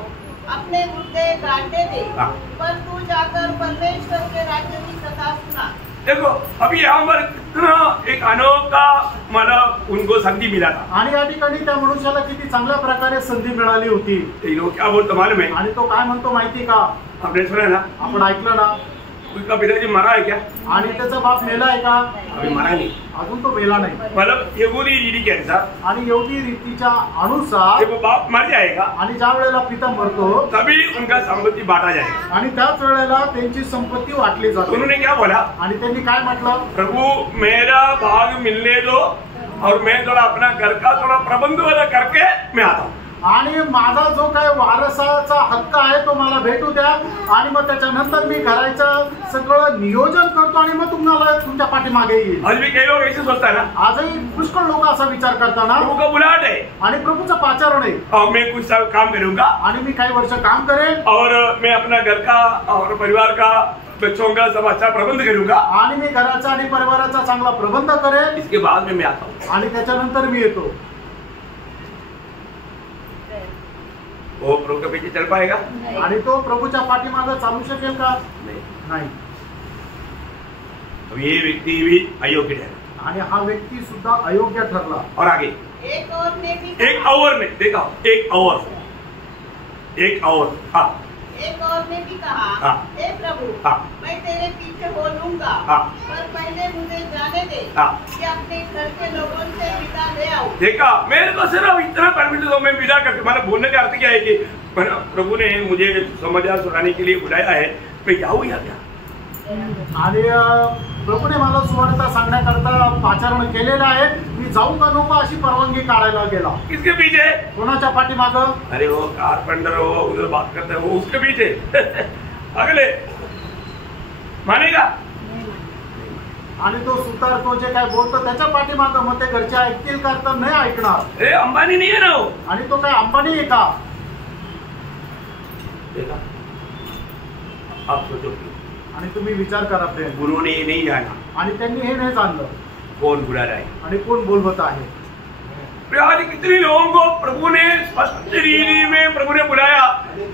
अपने मुद्दे गाड़ने दे, हाँ। पर तू जाकर परमेश्वर के राज्य की कथा सुना। देखो अभी यहाँ पर कितना एक अनोखा मतलब उनको संधि मिला था, आणि या ठिकाणी त्या मनुष्याला किती चांगल्या प्रकारे संधी मिळाली होती। ये लोग क्या बोलते मालूम है? आणि तो काय म्हणतो माहिती का? आपने सुना ना, आपण ऐकलं ना? उसका पिताजी मरा है क्या? आणि त्याचा बाप मेलाय का? अभी मरा नहीं, अजून तो मेला नाही। मतलब यहूदी रीति के अनुसार आणि यहूदी रीतीच्या अनुसार जब वो बाप मर जाएगा आणि ज्या वेळेला पिता मरतो तभी उनका संपत्ति बांटा जाएगा। आणि त्याच वेळेला त्यांची संपत्ती वाटली जाते। उन्होंने क्या बोला? आणि त्यांनी काय म्हटलं? प्रभु मेरा भाग मिलने दो और मैं थोड़ा अपना घर का थोड़ा प्रबंध वाला करके मैं आता हूँ, आणि माझा जो काय वारसाचा हक्क आहे तो मला भेटू द्या, आणि मग त्याच्यानंतर मी घराचं सगळं नियोजन करतो आणि मग तुम्हाला तुमच्या पाठीमागे येईल। आज भी कई लोग ऐसे सोचता है ना, आजही पुष्कळ लोक असा विचार करताना, प्रभु का बुलाहट है आणि प्रभूचं पाचारण आहे, और मैं कुछ साल काम करूंगा आणि मी काही वर्ष काम करेन और मैं अपना घर का और परिवार का बच्चों का सब अच्छा प्रबंध करूंगा, आणि मी घराचा आणि परिवाराचा चांगला प्रबंध करेन, इसके बाद में मैं आता हूँ। आणि त्याच्यानंतर मी येतो। वो प्रभु के पीछे चल पाएगा? आणि तो प्रभूच्या पाठीमागे चालू शकेल का? नाही। अब ये व्यक्ति भी अयोग्य ठहरा, आणि हा व्यक्ती सुद्धा अयोग्य ठरला। और आगे एक और ने भी एक और ने देखा, एक और हाँ एक और ने भी कहा, हाँ। हे प्रभु हाँ। मैं तेरे पीछे हो लूंगा, हाँ। पर पहले मुझे जाने दे हाँ। कि अपने घर के लोगों से विदा ले आओ। देखा, मेरे को सिर्फ इतना परमिट दो, मैं विदा करके, मतलब बोलने का अर्थ क्या है कि प्रभु ने मुझे समाचार सुनाने के लिए बुलाया है, मैं जाऊँ या क्या? आणि प्रभूने मला सुवार्ता सांगण्याकरता पाचारण केलेलं आहे, मी जाऊ का नको अशी परवानगी काढायला गेला। किसके पीछे? कोणाच्या पाठीमागं? अरे वो कारपेंटर हो, उधर बात करते हो, उसके पीछे अगले मानेगा? आणि तो सुतार तो जे काय बोलतो त्याच्या पाठीमागं, मग ते घरचे ऐकतील का? तर नाही ऐकणार। अरे अंबानी नहीं है ना वो? आणि तो काय अंबानी आहे का? देखा, आप सोचो, आणि तुम्ही विचार करा फ्रेंड, गुरु ने ये नहीं जाना, आणि त्यांनी हे नाही जाणलं, कौन बुला रहा है आणि कोण बोलवत आहे. आज कितने लोगों को प्रभु ने स्पष्ट रीति में प्रभु ने बुलाया,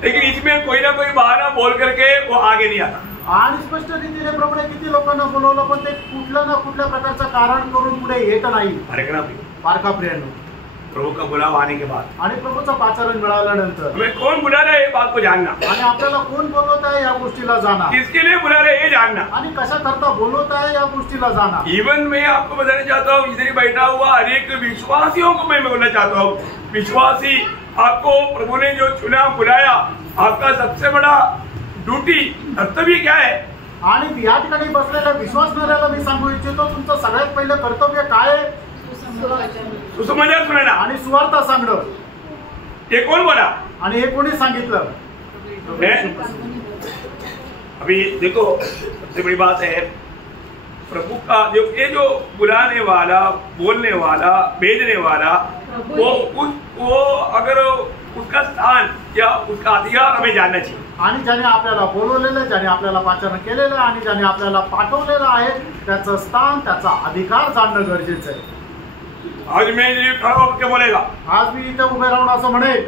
लेकिन इसमें कोई ना कोई बहाना बोल करके वो आगे नहीं आता. आणि स्पष्ट रीतीने प्रभूने किती लोकांना बोलवलं, पण ते कुठलं ना कुठल्या प्रकारचं कारण करून पुढे येत नाही. पारखा प्रियांनो, प्रभु का बुलावा आने के बाद आणि प्रभूचं पाचारण मिळाल्यानंतर हमें कौन बुला रहा है ये बात को जानना, आणि आपल्याला कोण बोलवत आहे या गोष्टीला जाणं, किसके लिए बुला रहे ये जानना, आणि कशा करता बोलवत आहे या गोष्टीला जाणं. इवन मैं आपको बताना चाहता हूँ, इधर बैठा हुआ हर एक विश्वासियों को मैं बोलना चाहता हूँ, विश्वासी आपको प्रभु ने जो चुना बुलाया, आपका सबसे बड़ा ड्यूटी कर्तव्य क्या है. आणि या ठिकाणी बसलेल्या विश्वासणाऱ्याला मी सांगू इच्छितो, तुमचं सगळ्यात पहिलं कर्तव्य काय आहे. सुसमाचार सुनाना आणि सुवार्थ सांगणं. ये कौन बोला आणि हे कोणी सांगितलं. अभी देखो सबसे बड़ी बात है, प्रभु का जो बुलाने वाला, बोलने वाला, भेजने वाला, वो अगर उसका स्थान या उसका अधिकार हमें जानना चाहिए. आणि ज्याने आपल्याला बोलवलेलं, ज्याने आपल्याला पाचारण केलेलं आणि ज्याने आपल्याला पाठवलेलं आहे, त्याचं स्थान, त्याचा अधिकार जाणणं गरजेचं आहे. आज मैं खड़ा होकर बोलेगा, आज मी इथे उभे राहून असं म्हणेल,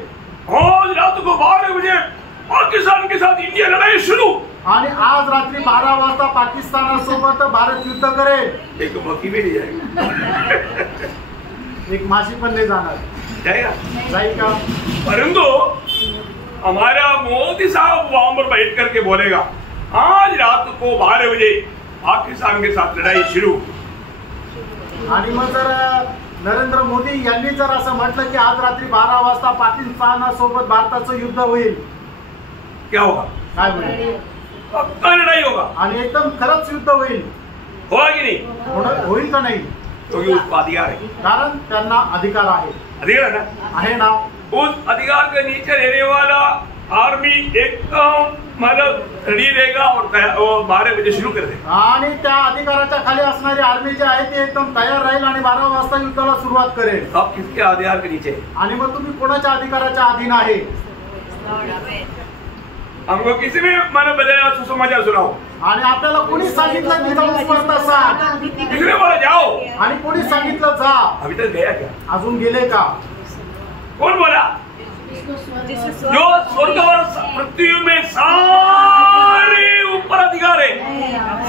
आज रात को 12 बजे पाकिस्तान के साथ इंडिया लड़ाई शुरू. आणि आज रात्री 12 वाजता पाकिस्तानासोबत भारत युद्ध करेल. एक मक्की भी नहीं जाएगी, एक माशी पण नाही जाणार. जाएगा जाईल का. परंतु हमारा मोदी साहब वहां पर बैठ करके बोलेगा, आज रात को 12 बजे पाकिस्तान के साथ लड़ाई शुरू. आणि मग जर नरेंद्र मोदी यांनी जर असं म्हटलं की आज रात्री 12 वाजता पाकिस्तानासोबत भारताचं युद्ध होईल, क्या होगा. काय होईल. पक्का लड़ाई होगा. आणि एकदम खरंच युद्ध होईल. होगा कि नहीं. होईल का नाही. क्योंकि उसको अधिकार है. कारण त्यांना अधिकार आहे. अधिकार है ना. आहे ना. उस अधिकार के नीचे रहने वाला आर्मी एकदम मतलब रेडी रहेगा और 12 बजे शुरू कर देगा. आणि त्या अधिकाराच्या खाली असणारी आर्मी जी आहे ती एकदम तयार राहील आणि 12 वाजता युद्धाला सुरुवात करेल. अब किसके अधिकार के नीचे. आणि मग तुम्ही कोणाच्या अधिकाराच्या अधीन आहे. हमको किसी भी माने बजाय सुसमाचार सुनाओ. आणि आपल्याला कोणी सांगितलं की जाऊन स्पष्ट सांग. किसने बोला जाओ. आणि कोणी सांगितलं जा. अभी तक गया क्या. अजून गेले का. कौन बोला. जो स्वर्ग और पृथ्वी में सारे ऊपर अधिकार है,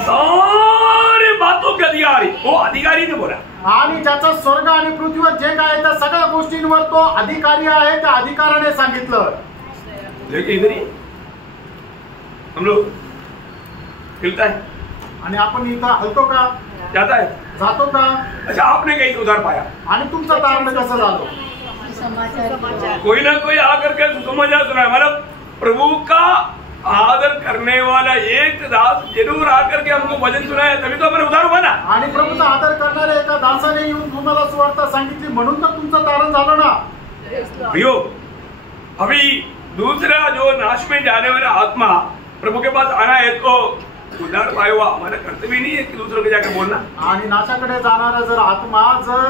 सारे बातों के अधिकारी, वो अधिकारी ने बोला. आणि ज्याचा स्वर्ग आणि पृथ्वीवर जे काय आहे त्या सगळ्या गोष्टींवर तो अधिकारी आहे, त्या अधिकाराने सांगितलं. लेकिन इधर ही हम लोग हिलता है. आणि आपण इथं हलतो का. जाता है. जातो का. अच्छा आपने कहीं उधार पाया. आणि तुमचं तारण कसं झालं. कोई ना कोई आकर के सुसमाचार सुनाया. मतलब प्रभु का आदर करने वाला एक दास जरूर आकर के हमको वचन सुनाया, तभी तो हमारे उद्धार हुआ ना. आणि प्रभूचा आदर करणाऱ्या एका दासाने येऊन तुम्हाला सुवार्ता सांगितली म्हणून तर तुमचं तारण झालं ना. भैया अभी दूसरा जो नाश में जाने वाला आत्मा प्रभु के पास आना है, तो उद्धार पाया हुआ हमारा कर्तव्य नहीं है कि दूसरों के जाकर बोलना. आणि नाशाकडे जाणारा जर आत्मा जर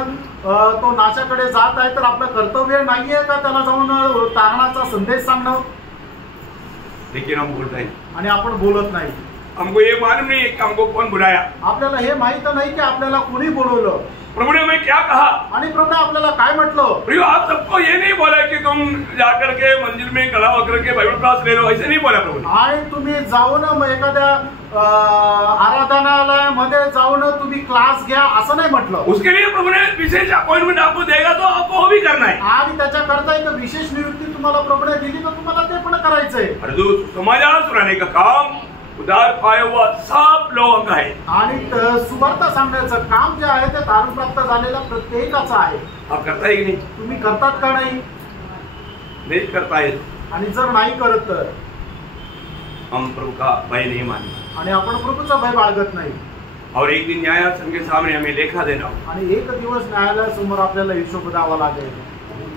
तो नाशाकडे जात आहे तर आपलं कर्तव्य नाहीये का त्याला जाऊन तारणाचा संदेश सांगणं. लेकिन हम बोलते हैं. आणि आपण बोलत नाही. हमको ये मालूम नहीं है कि हमको कौन बुलाया. आपल्याला हे माहित नाही की आपल्याला कोणी बोलवलं. प्रभु ने हमें क्या कहा. आणि प्रभू आपल्याला काय म्हटलं. प्रियो आप सबको ये नहीं बोला कि तुम जाकर के मंदिर में खड़ा होकर के बाइबल क्लास ले लो, ऐसे नहीं बोला प्रभु. आणि तुम्ही जाऊन एखाद्या आराधनालयामध्ये जाऊन तुम्ही क्लास घ्या असं नाही म्हटलं. उसके लिए प्रभु ने विशेष अपॉइंटमेंट आपको देगा तो आपको वो भी करना है. आणि त्याच्याकरता एक विशेष नियुक्ती तुम्हाला प्रभूने दिली तर तुम्हाला ते पण करायचंय. और जो समाचार सुनाने का काम उद्धार पाया हुआ सब लोगों का है. आणि सुवार्ता सांगण्याचं काम जे आहे ते तारण प्राप्त झालेल्या प्रत्येकाचं आहे. आप करता है कि नहीं. तुम्ही करतात का नाही. नहीं करता है. आणि जर नाही करत तर हम प्रभु का भय नहीं मानते. आणि आपण प्रभूचा भय बाळगत नाही. और एक दिन न्यायासन के सामने हमें लेखा देना. आणि एक दिवस न्यायालयासमोर आपल्याला हिशोब द्यावा लागेल.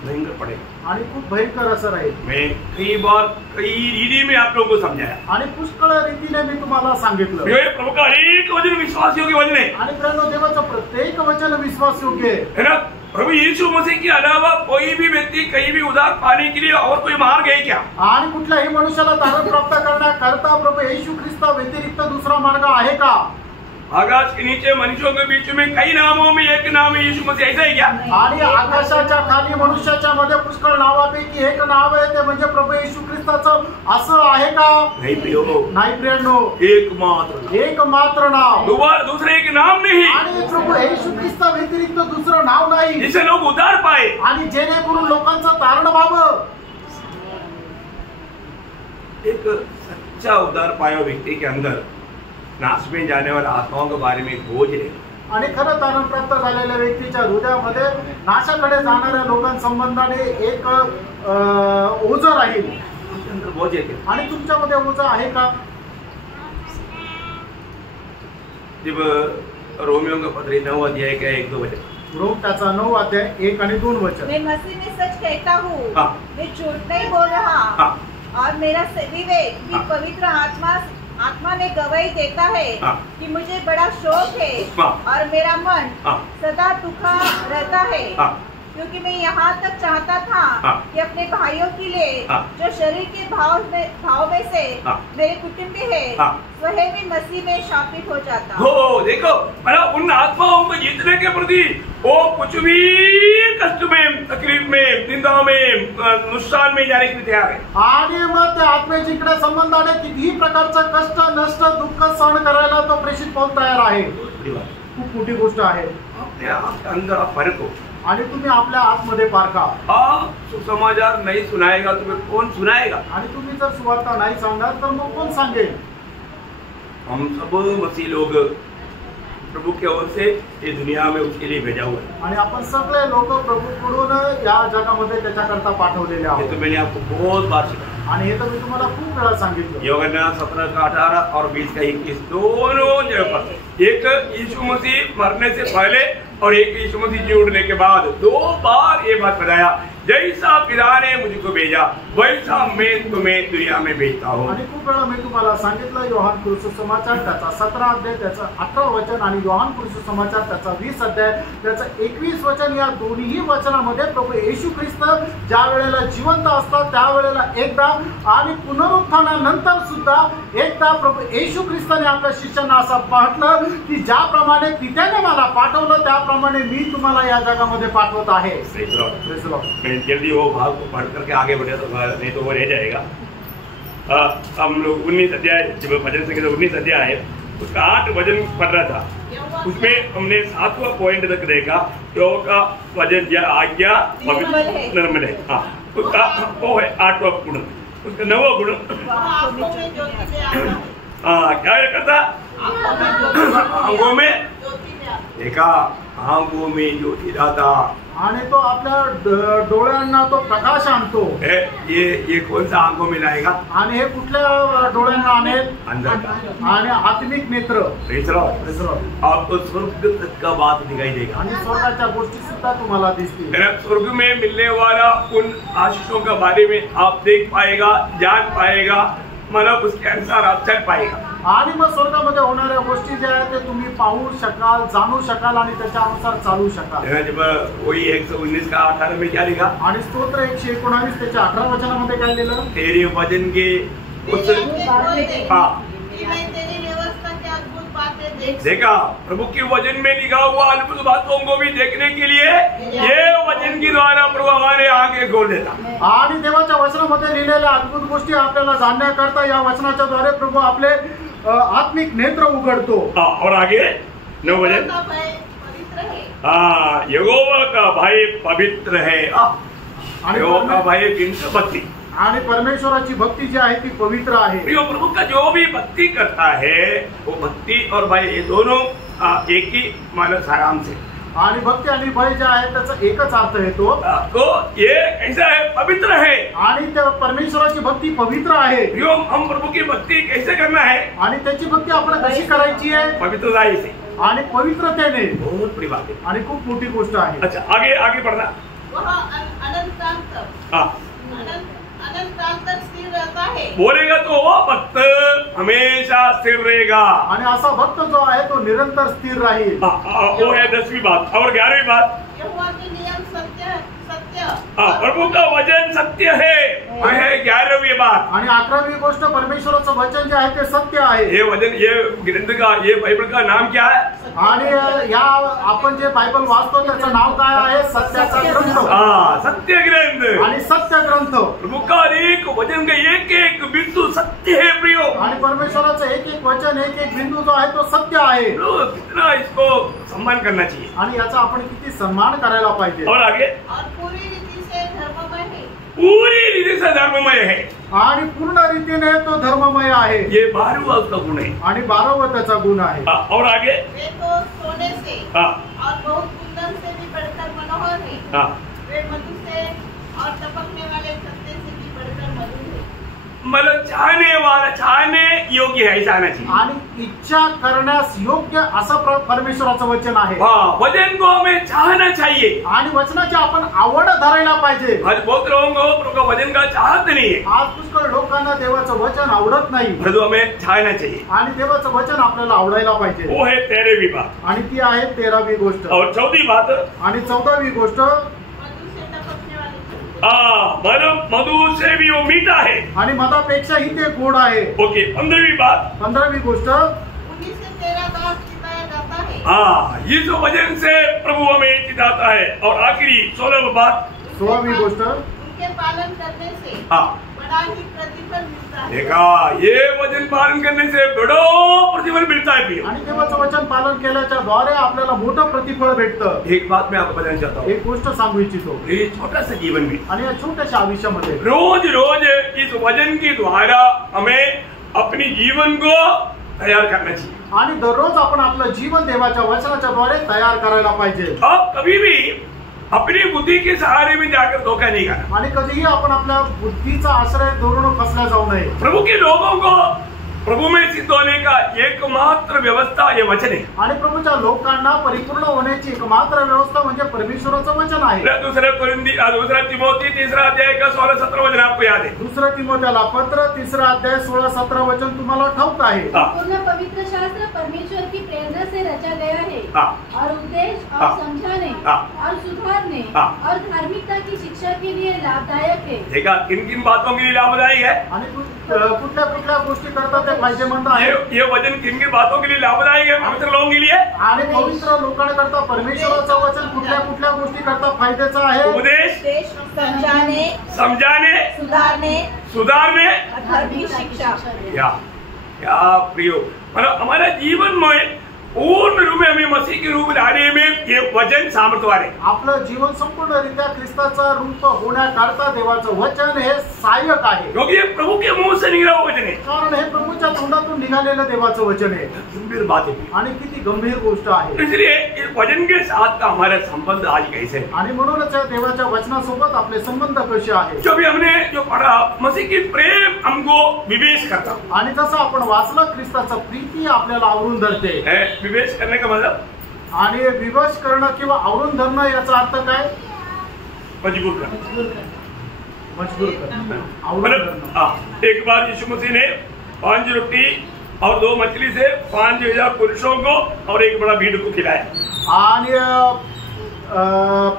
भयंकर पड़ेगा. आणि खूप भयंकर असं राहील. मैं कई बार कई रीति में आप लोगों को समझाया. आणि पुष्कळ रीतीने मी तुम्हाला सांगितलं. प्रभु का एक वचन विश्वासियों के वचन है. आणि प्रियांनो देवाचं प्रत्येक वचन विश्वासयोग्य है ना. प्रभु यीशु मसीह के अलावा कोई भी व्यक्ति कहीं भी उद्धार पाने के लिए और कोई मार्ग है क्या. आणि कुठल्याही मनुष्याला तारण प्राप्त करण्याकरता प्रभू येशू ख्रिस्ता व्यतिरिक्त दुसरा मार्ग आहे का. आकाश के नीचे मनुष्यों के बीच में कई नामों में एक नाम है यीशु मसीह, ऐसा है क्या? आणि आकाशाच्या खाली मनुष्याच्या मध्ये पुष्कळ नावापैकी एक नाव आहे, ते म्हणजे प्रभू येशू ख्रिस्ताचं, असं आहे का? नहीं प्रियो, नाही प्रियांनो, एकमात्र नाव, दूसरे एक नाम नहीं, आणि प्रभू येशू ख्रिस्ता व्यतिरिक्त दुसरं नाव नाही, जिससे लोग उद्धार पाए, आणि जेणेकरून लोकांचं तारण व्हावं. एक सच्चा उद्धार पाया व्यक्ति के अंदर नाश में जाने वाले आत्माओं के बारे में बोझ है. आणि खरं तारण प्राप्त झालेल्या व्यक्तीच्या हृदयामध्ये नाशाकडे जाणाऱ्या लोकांसंबंधाने एक ओझं राहील. बोझ है क्या? आणि तुमच्यामध्ये ओझं आहे का? जब रोमियो का पत्री 9 अध्याय का 1-2 वचन, रोम त्याचा 9 अध्याय 1 आणि 2 वचन. मैं मसीह में सच कहता हूँ, हाँ. मैं झूठ नहीं बोल रहा, हाँ. और मेरा विवेक भी हाँ. पवित्र आत्मा में गवाही देता है हाँ. कि मुझे बड़ा शौक है, हाँ. और मेरा मन हाँ. सदा दुखा रहता है, हाँ. क्योंकि मैं यहाँ तक चाहता था हाँ. कि अपने भाइयों के लिए हाँ. जो शरीर के भाव में से हाँ. मेरे कुटुंबी है, हाँ. वह भी मसीह में शामिल हो जाता. हो देखो, मतलब उन आत्माओं को जीतने के प्रति वो कुछ भी कष्ट में, तकलीफ में, निंदा में, नुकसान में जाने के लिए तैयार है. आणि मग त्या आत्मेजिकडे संबंधाने कितीही प्रकारचं कष्ट, नष्ट, दुःख सहन करायला तो प्रेषित पाऊल तयार आहे. खूप मोठी गोष्ट आहे. अपने आप के अंदर आप फर्क हो, आणि तुम्ही आपल्या आतमध्ये पारखा. सुसमाचार नहीं सुनाएगा तुम्हें कौन सुनाएगा? आणि तुम्ही जर सुवार्ता नाही सांगाल तर मग कोण सांगेल? हम सब मसीह लोग प्रभू के ओर से ये दुनिया में उसके लिए भेजा हुआ है. आणि आपण सगळे लोक प्रभूकडून या जगामध्ये त्याच्याकरता पाठवलेले ये आहोत. तो मैंने आपको बहुत बार सिखाया. आणि हे तर मी तुम्हाला खूप वेळा सांगितलं. यूहन्ना 17 का 18 और 20 का 21 दोनों जगह पर एक यीशु मसीह मरने से पहले और एक यीशु मसीह जी उठने के बाद 2 बार ये बात बताया, जैसा पिता ने मुझको भेजा वैसा मैं तुम्हें दुनिया में भेजता हूँ. आणि खूप वेळा मी तुम्हाला सांगितलं, योहान सुसमाचार त्याचा 17 अध्याय त्याचा 18 वचन आणि योहान सुसमाचार त्याचा 20 अध्याय त्याचं 21 वचन, या दोन्ही वचनामध्ये प्रभू येशू ख्रिस्त ज्या वेळेला जिवंत असतात त्यावेळेला एकदा आणि पुनरुत्थानानंतर सुद्धा एकदा प्रभू येशू ख्रिस्ताने आपल्या शिष्यांना असं म्हटलं की ज्याप्रमाणे पित्याने मला पाठवलं त्याप्रमाणे मी तुम्हाला या जगामध्ये पाठवत आहे. जल्दी वो भाग को पढ़ करके आगे बढ़े तो नहीं तो वो रह जाएगा. हम लोग 19 अध्याय, जब भजन संगीत 19 अध्याय है उसका 8 वचन पढ़ रहा था, उसमें हमने 7वां पॉइंट तक देखा, यहोवा का वचन या आज्ञा निर्मल है. हाँ, उसका वो है 8वां गुण. उसका 9वां गुण क्या करता? आंखों में देखा, आंखों में ज्योति रहता. आणि तो आपल्या डोळ्यांना तो प्रकाश आणतो. ये कौन सा आंखों में लाएगा? आणि हे कुठल्या डोळ्यांना आणेल? अंदर का. आणि आत्मिक नेत्र. आपको स्वर्ग तक का बात दिखाई देगा. आणि स्वर्गाच्या गोष्टी सुद्धा तुम्हाला दिसतील. स्वर्ग में मिलने वाला उन आशीषों के बारे में आप देख पाएगा, जान पाएगा, मतलब उसके अनुसार आप चल पाएगा. आणि मग स्वर्गामध्ये होणाऱ्या गोष्टी ज्या आहेत ते तुम्ही पाहू शकाल, जाणू शकाल आणि त्याच्यानुसार चालू शकाल. जब वही 119 का 18 में क्या लिखा? आणि स्तोत्र 119 त्याच्या 18 वचनामध्ये काय लिहिलं? तेरे वचन के देखा, प्रभु के वचन में लिखा हुआ अद्भुत बातों को भी देखने के लिए ये वचन के द्वारा प्रभु हमारे आंखें खोल देता. आणि देवाच्या वचनामध्ये लिहिलेल्या अद्भुत गोष्टी आपल्याला जाणण्याकरता या वचनाच्या द्वारे प्रभू आपले आत्मिक नेत्र उघडतो. और आगे 9 वचन, हाँ, यहोवा का भय पवित्र है. यहोवा का भय किंतु भक्ति. आणि परमेश्वराची भक्ती जी आहे ती पवित्र आहे. प्रभु का जो भी भक्ति करता है वो भक्ति और भय ये दोनों एक ही मानव सारांश है. आणि भक्ती आणि भय जे आहे त्याचा एकच अर्थ येतो. तो ये ऐसा है, पवित्र है. आणि त्या परमेश्वराची भक्ती पवित्र आहे. हम प्रभु की भक्ति कैसे करना है? आणि त्याची भक्ती आपण कशी करायची आहे? पवित्रता से आणि पवित्रतेने. बहुत बड़ी बात है आणि खूप मोठी गोष्ट आहे. अच्छा, आगे आगे बढ़ना. स्थिर रहता है. बोलेगा तो वो भक्त हमेशा स्थिर रहेगा. आणि असा भक्त जो आहे तो निरंतर स्थिर राहील. वो है 10वीं बात. और 11वीं बात, यहोवा के नियम सत्य. प्रभु का वचन सत्य है. 11वीं ये बात। आणि 11वी गोष्ट परमेश्वराचं वचन जे आहे ते सत्य आहे। ये वचन, ये ग्रंथ का, ये बाइबल का नाम क्या है? आणि या आपण जे बायबल वाचतो त्याचं नाव काय आहे? सत्याचा ग्रंथ। सत्य ग्रंथ आणि सत्य ग्रंथ। प्रभु का एक वचन का एक एक बिंदु सत्य है प्रियो। आणि परमेश्वराचं एक एक वचन, एक एक बिंदू जो आहे तो सत्य आहे। कितना इसको सम्मान करना चाहिए आणि याचा आपण किती सन्मान करायला पाहिजे। और आगे, और पूरी रीति से धर्ममय है। पूरी रीति से धर्ममय है। आणि पूर्ण रीतीने तो धर्ममय आहे। ये 12वां उसका गुण है। आणि 12वां त्याचा गुण आहे। और आगे, वे तो सोने से और बहुत कुंदन से भी बढ़कर मनोहर है। वे मधु से और टपकने वाले खत्ते से भी बढ़कर मधुर है। मतलब चाहने वाला, चाहने योग्य है, ऐसा आना चाहिए। आणि इच्छा करण्यास योग्य असं परमेश्वराचं वचन आहे। वचन को हमें चाहना चाहिए। आणि वचनाची आपण आवड धरायला पाहिजे। आज बहुत लोगों को प्रभु का वचन का चाहत नहीं है। आज पुष्कळ लोकांना देवाचं वचन आवडत नाही। परंतु हमें चाहना चाहिए। आणि देवाचं वचन आपल्याला आवडायला पाहिजे। वो है 13वीं बात। आणि ती आहे 13वी गोष्ट। और 14वीं बात, आणि 14वी गोष्ट, मधु से भी वो मीठा है। आणि मधापेक्षाही ते गोड आहे। ओके, 15वीं बात, 15वी गोष्ट, उन्हीं से तेरा दास चिताया जाता है। इस वचन से प्रभु हमें चिताता है। और आखिरी 16वीं बात, 16वी गोष्ट, उनके पालन करने से बड़ा ही प्रतिफल मिलता है। देखा, ये वचन पालन करने से बड़ा प्रतिफल मिलता है प्रिय। आणि देवाचं वचन पालन केल्याच्या द्वारे आपल्याला मोठं प्रतिफळ भेटतं। एक बात मैं आपको बताना चाहता हूँ, एक गोष्ट सांगू इच्छितो। ये छोटा सा जीवन में, आणि या छोट्याशा आयुष्यामध्ये रोज रोज इस वचन के द्वारा हमें अपनी जीवन को तैयार करना चाहिए। आणि दररोज आपण आपलं जीवन देवाच्या वचनाच्या द्वारे तयार करायला पाहिजे। अब कभी भी अपनी बुद्धि के सहारे में जाकर धोखा नहीं खाना। आणि कधीही आपण आपल्या बुद्धीचा आश्रय धरून फसल्या जाऊ नये। प्रभु के लोगों को प्रभु में सिद्ध होने का एकमात्र व्यवस्था ये वचन है। आणि प्रभूच्या लोकांना परिपूर्ण होण्याची एकमात्र व्यवस्था म्हणजे परमेश्वराचं वचन आहे। दूसरा तिमोथी 3 अध्याय का 16-17 वचन आपको याद है? 2 तिमोथेला पत्र 3 अध्याय 16-17 वचन तुम्हाला ठाऊक आहे। पूर्ण पवित्र शास्त्र परमेश्वर की प्रेरणा से रचा गया है और उपदेश और समझाने और सुधारने और धार्मिकता की शिक्षा के लिए लाभदायक है। देखा, किन किन बातों के लिए लाभदायक है? आणि कुठल्या कुठल्या गोष्टी करता ते फायदेमंद आहे। ये वचन किन किन बातों के लिए लाभदायक है? पवित्र लोगों के लिए। आणि पवित्र लोकांकरता परमेश्वराचं वचन कुठल्या कुठल्या गोष्टी करता फायद्याचं आहे? उपदेश, समझाने, सुधारने, धार्मिक शिक्षा। क्या प्रियो, मतलब हमारा जीवन में पूर्ण रूप में हमें मसीह के रूप लाने में ये वचन सामर्थ्यवान है। आपलं जीवन संपूर्णरित्या ख्रिस्ताचं रूप होण्याकरता देवाचं वचन हे सहाय्यक आहे। क्योंकि ये प्रभु के मुंह से निकला हुआ वचन है। कारण हे प्रभूच्या तोंडातून निघालेलं देवाचं वचन आहे। गंभीर बात है आणि किती गंभीर गोष्ट आहे। इसलिए इस वचन के साथ का हमारा संबंध आज कैसे है? आणि म्हणूनच या देवाच्या वचनासोबत आपले संबंध कसे आहेत? जो भी हमने जो पढ़ा, मसीह की प्रेम हमको विवेश करता। आणि जसं आपण वाचलं, ख्रिस्ताचं प्रीती आपल्याला आवरून धरते। विवेश करने का मतलब, आणि विवश करणं किंवा आवरून धरणं याचा अर्थ काय? मजबूर करना, मजबूर करणं, आवरून धरणं। एक बार यीशु मसीह ने 5 रोटी और 2 मछली से 5000 पुरुषों को और एक बड़ा भीड़ को खिलाया। आणि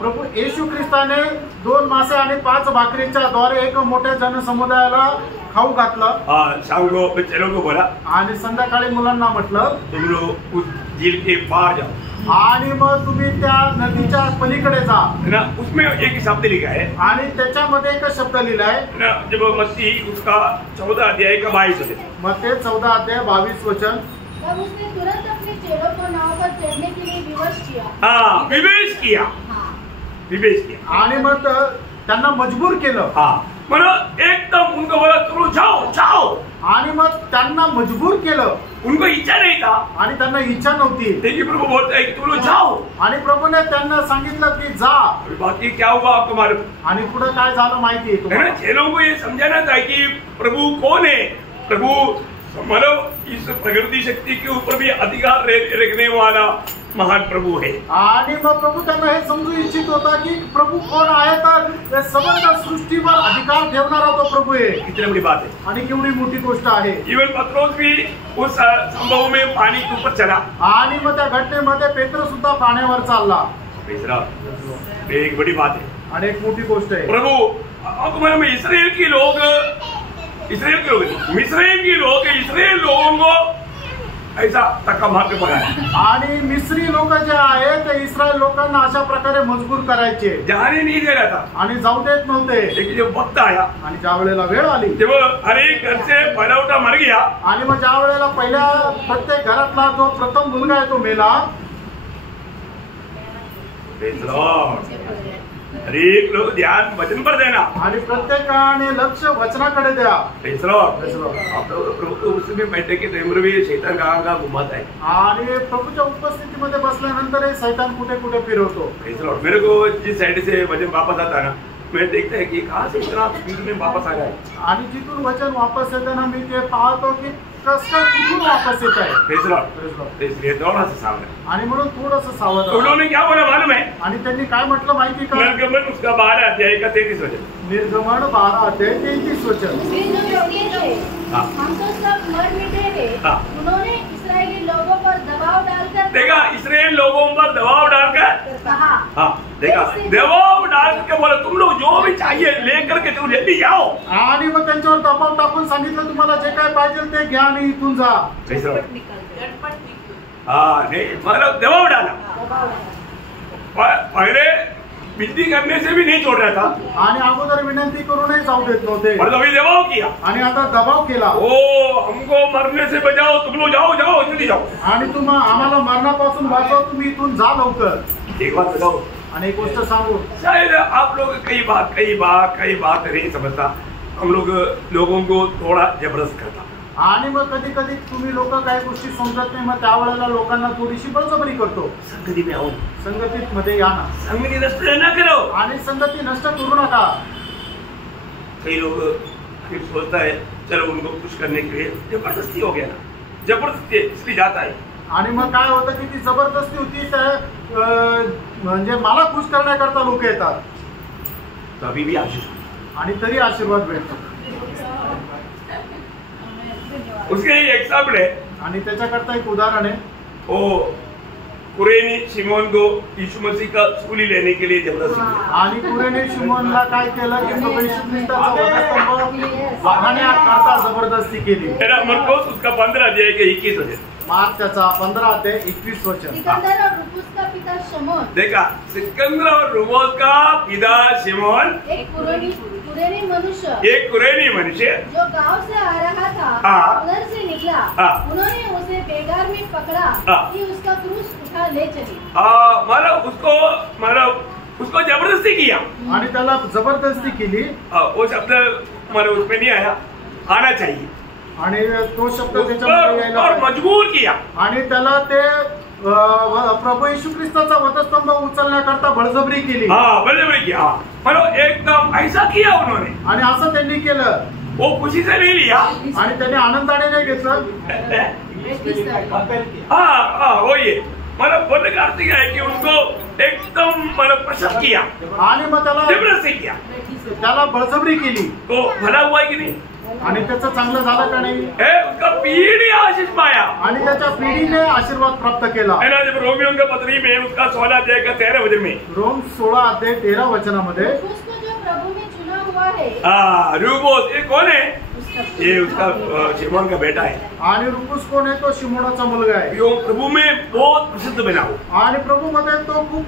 प्रभू येशू ख्रिस्ताने 2 मासे आणि 5 भाकरीच्या द्वारे एक मोठ्या जनसमुदायाला खाऊ घातलं। शाम को बच्चों को बोला, आणि संध्याकाळी मुलांना म्हटलं, तुम लोग उस झील के पार जाओ। आणि मग तुम्ही त्या नदीच्या पलीकडे जा ना। उसमें एक शब्द लिखा है, आणि त्याच्यामध्ये एक शब्द लिहिलाय ना, जब मत्ती उसका 14 अध्याय का 22 वचन, मत्ती 14 अध्याय 22 वचन। तब उसने तुरंत अपने चेलों को नाव पर चढ़ने के लिए विवश किया। विवेश किया, विवेश किया। आणि मग त्यांना मजबूर केलं। मतलब एकदम उनको बोला, तुम जाओ जाओ। आणि मग त्यांना मजबूर केलं। उनको इच्छा नहीं था, आणि त्यांना इच्छा नव्हती। लेकिन प्रभु बोलता है कि तुम लोग जाओ। आणि प्रभूने त्यांना सांगितलं की जा। बाकी क्या हुआ आपको मालूम? आणि पुढे काय झालं माहिती आहे तुम्हाला? चेलों को ये समझाना था कि प्रभु कौन है। प्रभु मतलब इस प्रकृति शक्ति के ऊपर भी अधिकार रखने वाला महान प्रभु है। आणि मग प्रभू त्यांना हे समजू इच्छित होता की प्रभू कोण आहे, तर समस्त सृष्टीवर अधिकार ठेवणारा तो प्रभू आहे। कितनी बड़ी बात है आणि केवढी मोठी गोष्ट आहे। इवन पत्रोस भी उस संभव में पानी के ऊपर चला। आणि मग त्या घटनेमध्ये पेत्र सुद्धा पाण्यावर चालला। एक बड़ी बात है आणि एक मोठी गोष्ट आहे। प्रभु आपको मालूम है, इस्राएल के लोग इसराइल के लोग, मिस्रैम के लोग इसराइल लोगों को ऐसा धक्का मार के पकाया। आणि मिस्री लोक जे आहे ते इस्रायल लोकांना अशा प्रकारे मजबूर करायचे, जाने नहीं दे रहा था आणि जाऊ देत नव्हते। लेकिन जब वक्त आया आणि ज्या वेळेला वेळ आली जब हर एक घर से पहला उठा मर गया, आणि मग ज्या वेळेला पहिल्या प्रत्येक घरातला जो प्रथम मुलगा आहे तो मेला, हर एक लोग ध्यान वचन पर देना आणि प्रत्येकाने लक्ष वचनाकडे द्या। आप लोग प्रभु को उसमें बैठे के टाइम में शैतान कहाँ कहाँ घुमाता है, आणि प्रभूच्या उपस्थितीमध्ये बसल्यानंतर हे शैतान कुठे कुठे फिरवतो। मेरे को जिस साइड से वचन वापस आता है ना, मैं देखता है कि कहाँ से इतना स्पीड में वापस आ रहा है, आणि जिथून वचन वापस येते ना मी ते पाहतो की कसं कुठून वापस येत आहे। इसलिए थोड़ा सा सावधान। आणि म्हणून थोडंसं सावध राहा। उन्होंने क्या बोला मालूम है? आणि त्यांनी काय म्हटलं माहिती का? निर्गमन उसका 12 अध्याय का 33 वचन। निर्गमन 12 अध्याय 33 वचन। हम तो सब मर मिटे हैं। उन्होंने इस्राएली लोगों पर दबाव डालकर देखा, इस्राएल लोगों पर दबाव डालकर कहा, हाँ देखा, दबाव डाल के बोला तुम लोग जो भी चाहिए लेकर के तुम जल्दी जाओ। आणि मग त्यांच्यावर दबाव टाकून सांगितलं तुम्हाला जे काय पाहिजे ते घ्या आणि इथून जा। हाँ नहीं मतलब दबाव डाला, पहले विनती करने से भी नहीं छोड़ रहा था, आणि अगोदर विनंती करूनही जाऊ देत नव्हते, और अभी दबाव किया आणि आता दबाव केला। ओ हमको मरने से बचाओ, तुम लोग जाओ जाओ जल्दी जाओ, आणि तुम्ही आम्हाला मरणापासून वाचवा, तुम्ही इथून जा लवकर। एक बात बताओ, आणि एक गोष्ट सांगू, शायद आप लोग कई बात नहीं समझता, हम लोगों को थोड़ा जबरदस्त करता, आणि मग कधी कधी तुम्ही लोक काही गोष्टी समजत नाही, मग त्यावेळेला लोकांना थोडीशी बळजबरी करतो। संगति में आओ, संगतीत मध्ये या ना, संगति नष्ट न करो, आणि संगती नष्ट करू नका। कई लोग फिर सोचता है चलो उनको खुश करने के लिए जबरदस्ती हो गया ना, जबरदस्ती इसलिए जाता है, आणि मग काय होतं की ती जबरदस्ती होती, म्हणजे मला खुश करण्याकरता लोक येतात, तभी भी आशीष, आणि तरी आशीर्वाद भेटतो। उसके एक एग्जाम्पल है, आणि त्याच्याकरता एक उदाहरण आहे, वो कुरेनी शिमोन को यीशु मसीह का सूली लेने के लिए जबरदस्ती किया, आणि कुरेने शिमोनला काय केलं की प्रभू येशू ख्रिस्ताचा वधस्तंभ वाहण्याकरता जबरदस्ती केली। मेरा मरकोस उसका 15 अध्याय के 21 वचन, मार्क त्याचा 15 अध्याय 21 वचन। सिकंदर और रुफुस का पिता शमौन, देखा, सिकंदर और रुफुस का पिता शिमोन एक कुरेनी मनुष्य, एक कुरेनी मनुष्य जो गांव से आ रहा था, हाँ। उधर से निकला, हाँ। उन्होंने उसे बेगार में पकड़ा हाँ। कि उसका क्रूस उठा ले चली। मतलब उसको जबरदस्ती किया, आणि त्याला जबरदस्ती केली, वो शब्द मतलब उसमें नहीं आया, आना चाहिए, आणि तो शब्द त्याच्यामध्ये यायला और पाहिजे। मजबूर किया, आणि त्याला ते प्रभू येशू ख्रिस्ताचा वधस्तंभ उचलण्याकरता बळजबरी केली। हाँ बलजबरी किया, मतलब एकदम ऐसा किया उन्होंने, आणि असं त्यांनी केलं, वो खुशी से नहीं लिया, आणि त्याने आनंदाने नाही घेतलं। हाँ वही मतलब बोलने का अर्थ क्या है कि उनको एकदम मतलब प्रेशर किया, आणि मग जबरदस्ती किया, त्याला बळजबरी केली, तो भला हुआ है कि नहीं? आणि त्याचं चांगलं झालं का नाही? उसका पीढ़ी आशीष पाया, आणि त्याच्या पिढीने आशीर्वाद प्राप्त केला। है ना, जब रोमियो के पत्री में उसका 16 अध्याय का 13 वचन में, रोम 16 अध्याय 13 वचनामध्ये, रुफुस को जो प्रभु में चुना हुआ है, रूबोस ये कौन है? ये उसका शिमोन का बेटा है, आणि रुफुस कोण आहे? तो शिमोनाचा मुलगा आहे, यो प्रभु में बहुत प्रसिद्ध बना हो, आणि प्रभू मध्ये तो खूप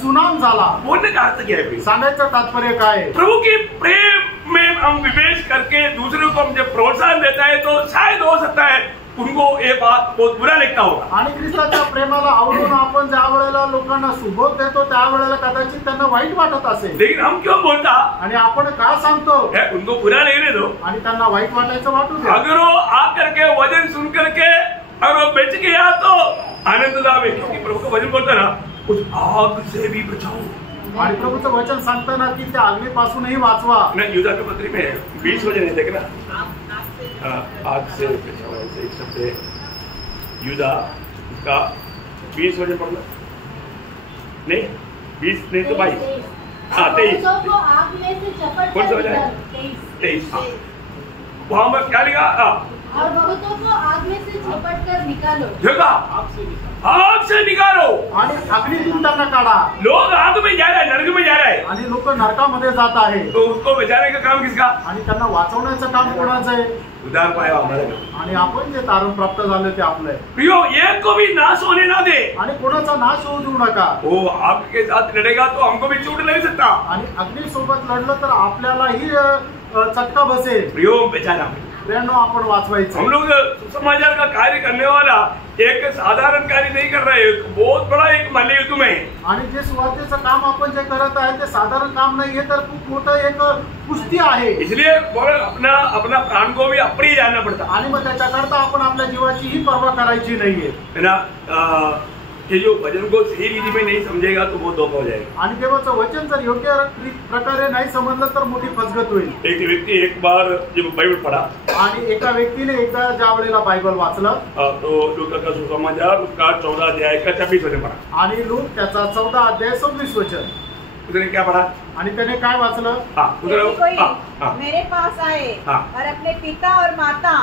सुनाम झाला। बोलने का अर्थ क्या है? सांगायचं तात्पर्य काय आहे? प्रभु के प्रेम में हम विवेश करके दूसरे को हम जब प्रोत्साहन देता है तो शायद हो सकता है उनको ये बात बहुत बुरा लगता होगा, आणि ख्रिस्ताच्या प्रेमाला आवडून आपण ज्या वेळेला लोकांना सुबोध देतो त्यावेळेला कदाचित त्यांना वाईट वाटत असेल, लेकिन हम क्यों बोलता? आणि आपण का सांगतो? उनको बुरा लगने दो, आणि त्यांना वाईट वाटायचं वाटू दे। अगर वो आकर के वचन सुन करके अगर वो बच गया तो आनंद लाभ है, क्योंकि प्रभु का वचन बोलता ना उस आग से भी बचाओ, आणि प्रभूचं वचन सांगताना की त्या अग्नीपासूनही वाचवा। युदा के पत्री में 20 वचन है, देखना, आग से बचाओ, ऐसे एक शब्द है, युदा उसका 20 वचन पढ़ना, नहीं 20 नहीं तो 22, हाँ 23, आग में से झपट कौन सा वचन है? 23, वहां पर क्या लिखा? और बहुतों को आग में से झपट कर निकालो, देखा, आग से निकालो, आणि अग्नीतून त्यांना काढा। लोग आग में जा रहा है, नरक में जा रहा है, आणि लोक लोक नरकामध्ये जात आहे, तो उसको बचाने का काम किसका? आणि त्यांना वाचवण्याचं काम कोणाचं आहे? उद्धार पाया हमारा काम। आणि आपण जे तारण प्राप्त झालं ते आपलं आहे। प्रियो, एक को भी नाश होने ना दे। आणि कोणाचा नाश होऊ देऊ नका। वो आपके साथ लड़ेगा तो हमको भी चोट लग सकता। आणि अग्निसोबत लढलं तर आपल्यालाही चटका बसेल। प्रियो, बेचारा प्रियांनो, आपण वाचवायचं। हम लोग सुसमाचार का कार्य करने वाला एक साधारण कार्य नहीं कर रहे, एक बहुत बड़ा एक मल्लयुद्ध में। आणि जे सुवार्तेचं काम आपण जे करत आहे ते साधारण काम नाहीये, तर खूप मोठं एक कुस्ती आहे। इसलिए अपना अपना प्राण को भी अपनी जानना पड़ता। आणि मग त्याच्याकरता आपण आपल्या जीवाची ही पर्वा करायची नाहीये है ना। ये जो वचन को सही रीति में नहीं समझेगा तो बहुत धोखा हो जाएगा। आणि देवाचं वचन जर योग्य प्रकारे नाही समजलं तर मोठी फसगत होईल। एक व्यक्ति एक बार जब बाइबल पढ़ा, आणि एका व्यक्तीने एकदा ज्या वेळेला बायबल वाचलं तो लूका का सुसमाचार उसका 14 अध्याय का 26 वचन पढ़ा। आणि लूक त्याचा 14 अध्याय 26 वचन, उसने क्या पढ़ा? आणि त्याने काय वाचलं? यदि कोई मेरे पास आए और अपने पिता और माता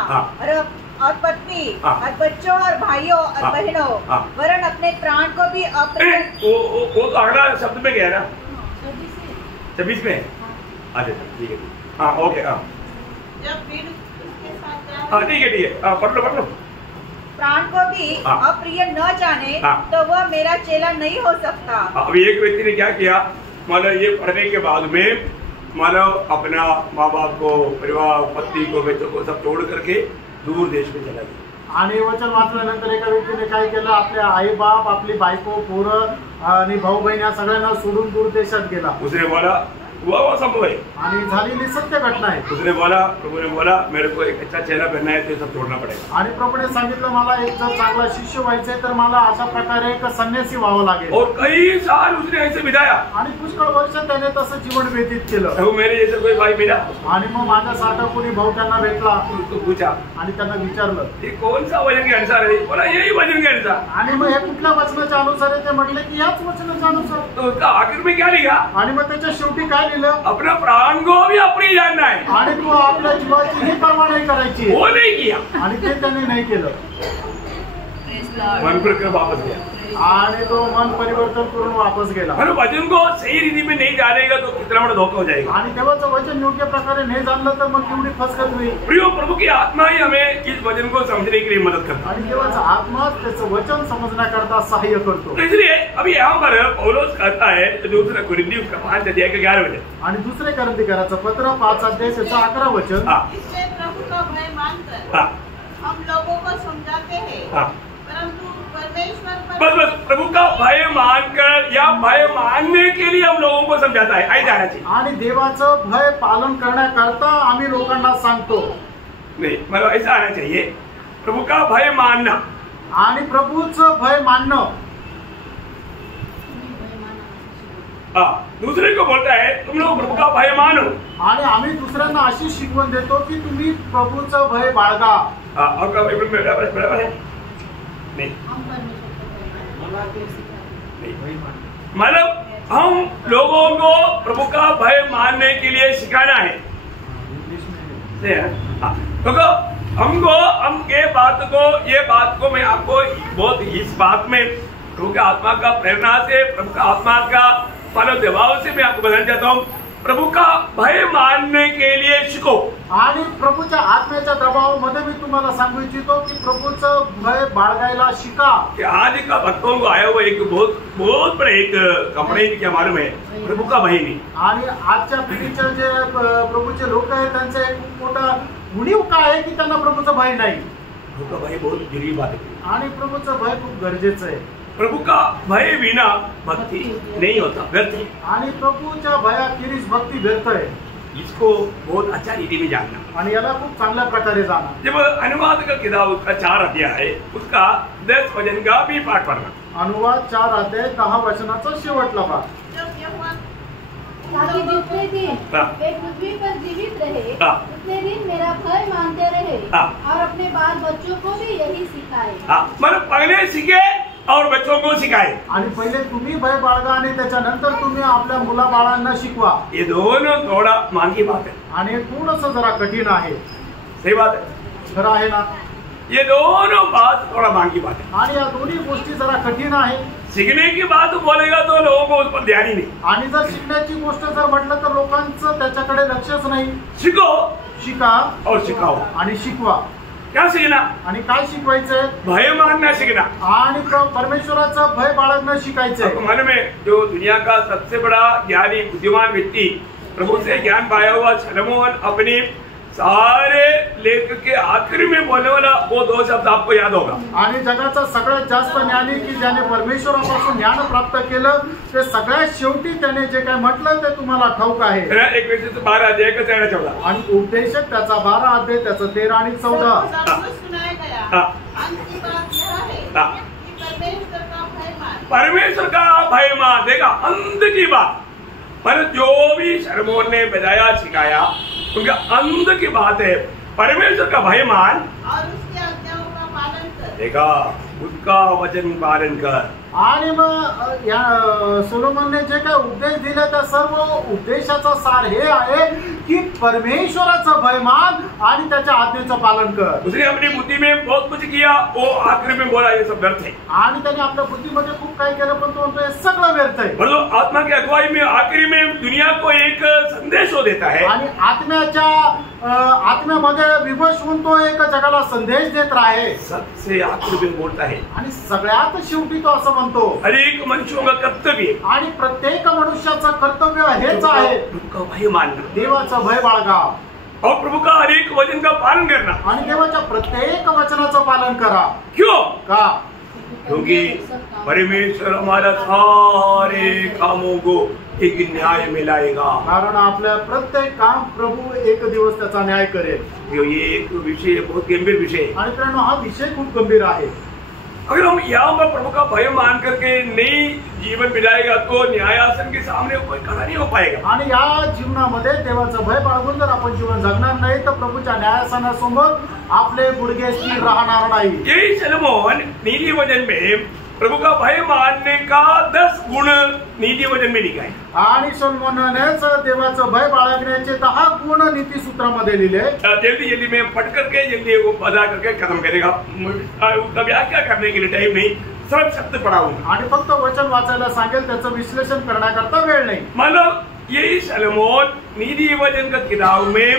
और पत्नी और बच्चों और भाइयों और बहनों वरन अपने प्राण को भी अपने वो तो अगला शब्द में गया ना, 26 में। अच्छा ठीक है, हाँ ओके, हाँ जब फिर उसके साथ ठीक है, पढ़ लो। प्राण को भी अप्रिय न जाने तो वह मेरा चेला नहीं हो सकता। अभी एक व्यक्ति ने क्या किया, मतलब ये पढ़ने के बाद में मतलब अपना माँ बाप को, परिवार, पत्नी को, बच्चों को सब छोड़ करके दूर देश में चला गया। आणि वचन वाचल्यानंतर एका व्यक्तीने काय केलं, आपल्या आई बाप, आपली बायको, पोरं आणि भाऊ बहीण या सगळ्यांना सोडून दूर देशात गेला। उसने बोला हुआ संभव है, आणि झालेली सत्य घटना आहे। उसने बोला, प्रभु ने बोला मेरे को एक अच्छा चेला बनना है तो सब छोड़ना पड़ेगा। आणि प्रभूने सांगितलं मला एक जर चांगला शिष्य व्हायचंय तर मला अशा प्रकारे एक संन्यासी व्हावं लागेल। और कई साल उसने ऐसे बिताया। आणि पुष्कळ वर्ष त्याने तसं जीवन व्यतीत केलं। तो मेरे जैसे कोई भाई मिला, आणि मग माझ्यासारखा कोणी भाऊ त्यांना भेटला, उसको पूछा आणि त्यांना विचारलं ये कौन सा वचन के अनुसार है? बोला यही वचन के अनुसार। आणि मग हे कुठल्या वचनाच्या अनुसार आहे? ते म्हटले की याच वचनाच्या अनुसार। तो उसका आखिर में क्या लिखा? आणि मग त्याच्या शेवटी काय लिहिलं? अपना प्राण को भी अपनी जानना है। आणि तू आपल्या जीवाची ही पर्वा नाही करायची। वो नहीं किया, आणि ते त्याने नाही केलं। मन पर वापस गया, आणि तो मन परिवर्तन करून वापस गेला। और वचन को सही रीति में नहीं जानेगा तो कितना बड़ा धोखा हो जाएगा। आणि देवाचं वचन योग्य प्रकारे नाही जाणलं तर मग केवढी फसगत होईल। प्रियो, प्रभु की आत्मा ही हमें इस वचन को समझने के लिए मदद करता है। आणि देवाचा आत्मा त्याचं वचन समजण्याकरता सहाय्य करतो। तो इसलिए अभी यहाँ पर पौलुस कहता है दूसरा कुरिन्थियों का 5 अध्याय का 11 वचन, आणि दुसरे कोरिन्थीकराचं पत्र 5 अध्याय त्याचं 11 वचन, इसलिए प्रभु का भय मानकर हम लोगों को समझाते हैं, परंतु परमेश्वर पर बस प्रभु का भय मानकर या भय मानने के लिए हम लोगों को समझाता है, आई जाना चाहिए। आणि देवाचं भय पालन करण्याकरता आम्ही लोकांना सांगतो। नहीं, मतलब ऐसा आना चाहिए, प्रभु का भय मानना आणि प्रभूचं भय मानणं। दूसरे को बोलता है तुम लोग प्रभु का भय मानो। आणि आम्ही दुसऱ्यांना अशी शिकवण देतो की तुम्ही प्रभूचं भय बाळगा। आपका बाइबल में बराबर है? नहीं, मतलब हम लोगों को प्रभु का भय मानने के लिए सिखाना है। क्योंकि हमको हम ये बात को मैं आपको बहुत इस बात में प्रभु का आत्मा का प्रेरणा से, प्रभु का आत्मा का मानव दबाव से मैं आपको बताना चाहता हूँ, प्रभु का भय मानने के लिए शिको। आणि प्रभूच्या आत्म्याच्या दबावामध्ये मी तुम्हाला सांगू इच्छितो की प्रभूचं भय बाळगायला शिका। कि आज का भक्तों को आया हुआ एक बहुत बड़ा एक कंपनी क्या मालूम है, प्रभु का भय नहीं। आणि आजच्या पिढीचे जे प्रभूचे लोक आहेत त्यांचा एक मोठा उणीव काय आहे की त्यांना प्रभूचं भय नाही। प्रभु का भय बहुत जरूरी बात है, आणि प्रभूचं भय खूप गरजेचं आहे। प्रभु का भय बिना भक्ति नहीं होता, व्यर्थ है। आणि प्रभूच्या भयाखेरीज भक्ती व्यर्थ आहे। इसको बहुत अच्छा रीति में जानना, आणि याला खूप चांगल्या प्रकारे जाणा। जब अनुवाद का किताब उसका 4 अध्याय है, उसका 10 वचन का भी पाठ पढ़ना। अनुवाद 4 अध्याय 10 वचनाचा शेवटला भाग। जब यहोवा ताकि जितने दिन वे पृथ्वी पर जीवित रहे उतने दिन मेरा भय मानते रहे और अपने बाल बच्चों को भी यही सिखाए। मतलब पहले सीखे और बच्चों को सिखाए। आणि पहिले तुम्ही भय बाळगा आणि त्याच्यानंतर तुम्ही आपल्या मुला बाळांना शिकवा। ये दोनों थोड़ा मांगी बात है, आणि थोडंसं जरा कठीण आहे। सही बात है, खरं आहे ना? ये दोनों बात थोड़ा मांगी बात है। आणि या दोन्ही गोष्टी जरा कठीण आहे। सीखने की बात बोलेगा तो लोगों को उस पर ध्यान ही नहीं। आणि जर शिकण्याची गोष्ट जर म्हटलं तर लोकांचं त्याच्याकडे लक्षच नाही. सीखो शिका और सिखाओ. आणि शिकवा. क्या सीखना? आणि काय शिकवायचंय? भय मानना सीखना. आणि परमेश्वराचं भय बाळगणं शिकायचंय. मन में जो दुनिया का सबसे बड़ा ज्ञानी बुद्धिमान व्यक्ति प्रभु से ज्ञान पाया हुआ सलोमन अपने सारे लेख के आखिरी में बोलने वाला वो 2 शब्द आपको याद होगा. आणि जगाचा सगळ्यात जास्त ज्ञानी की ज्याने परमेश्वरापासून ज्ञान प्राप्त केलं ते सगळ्यात शेवटी त्याने जे काय म्हटलं ते तुम्हाला ठाऊक आहे. 12 अध्याय का 13-14. आणि उपदेशक त्याचा 12 अध्याय त्याचा 13 आणि 14. परमेश्वर का भय मान. देखा अंत की बात, पर जो भी शलोमोन ने बताया सिखाया उनका अंत की बात है. परमेश्वर का भय मान और उसकी आज्ञाओं का पालन कर. देखा उसका वचन पालन कर. आणि मग या सोलोमनने जे काय उपदेश दिले त्या सर्व उपदेशाचा सार हे आहे की परमेश्वराचं भय मान आणि त्याच्या आज्ञेचं पालन कर. उसने अपनी बुद्धि में बहुत कुछ किया, वो आखिरी में बोला ये सब व्यर्थ है. आणि त्याने आपल्या बुद्धीमध्ये खूप काही केलं पण तो म्हणतो हे सगळं व्यर्थ आहे. मतलब आत्मा की अगुवाई में आखिरी में दुनिया को एक संदेश हो देता है. आणि आत्म्यामध्ये विवश होऊन तो एक जगाला संदेश देत राहे. सबसे आखिरी में बोलता है आणि सगळ्यात शेवटी तो असं म्हणतो हर एक मनुष्यों का कर्तव्य आणि प्रत्येक मनुष्याचं कर्तव्य हेच आहे उनका भय मानना देवाचं भय बाळगा और प्रभु का हर एक वचन का पालन करना. आणि देवाच्या प्रत्येक वचनाचं पालन करा. क्यों? का? क्योंकि परमेश्वर हमारा सारे कामों को एक न्याय में लाएगा. कारण आपल्या प्रत्येक काम प्रभु एक दिवस त्याचा न्याय करेल. ये एक विषय बहुत गंभीर विषय है. आणि मित्रांनो हा विषय खूप गंभीर आहे. अगर हम यहाँ पर प्रभु का भय मान करके नहीं जीवन बिताएगा तो न्यायासन के सामने कोई खड़ा नहीं हो पाएगा. आणि या जीवनामध्ये देवाचं भय बाळगून जर आपण जीवन जगणार नाही तर प्रभूच्या न्यायासनासमोर आपले गुडघे स्थिर राहणार नाही. यही सलोमन नीति वचन में प्रभु का भय मानने का 10 गुण नीति वचन में लिखा है. आणि सोलोमननेच देवाचं भय बाळगण्याचे 10 गुण नीती सूत्रामध्ये लिहिले. जल्दी जल्दी में पढ़ करके जल्दी वो बता करके खत्म करेगा. उसका व्याख्या करने के लिए टाइम नहीं, सब शब्द पढ़ा हूँ. आणि फक्त वचन वाचायला सांगेल त्याचं विश्लेषण करण्याकरता वेळ नाही. मतलब यही सलोमन नीति वचन का किताब में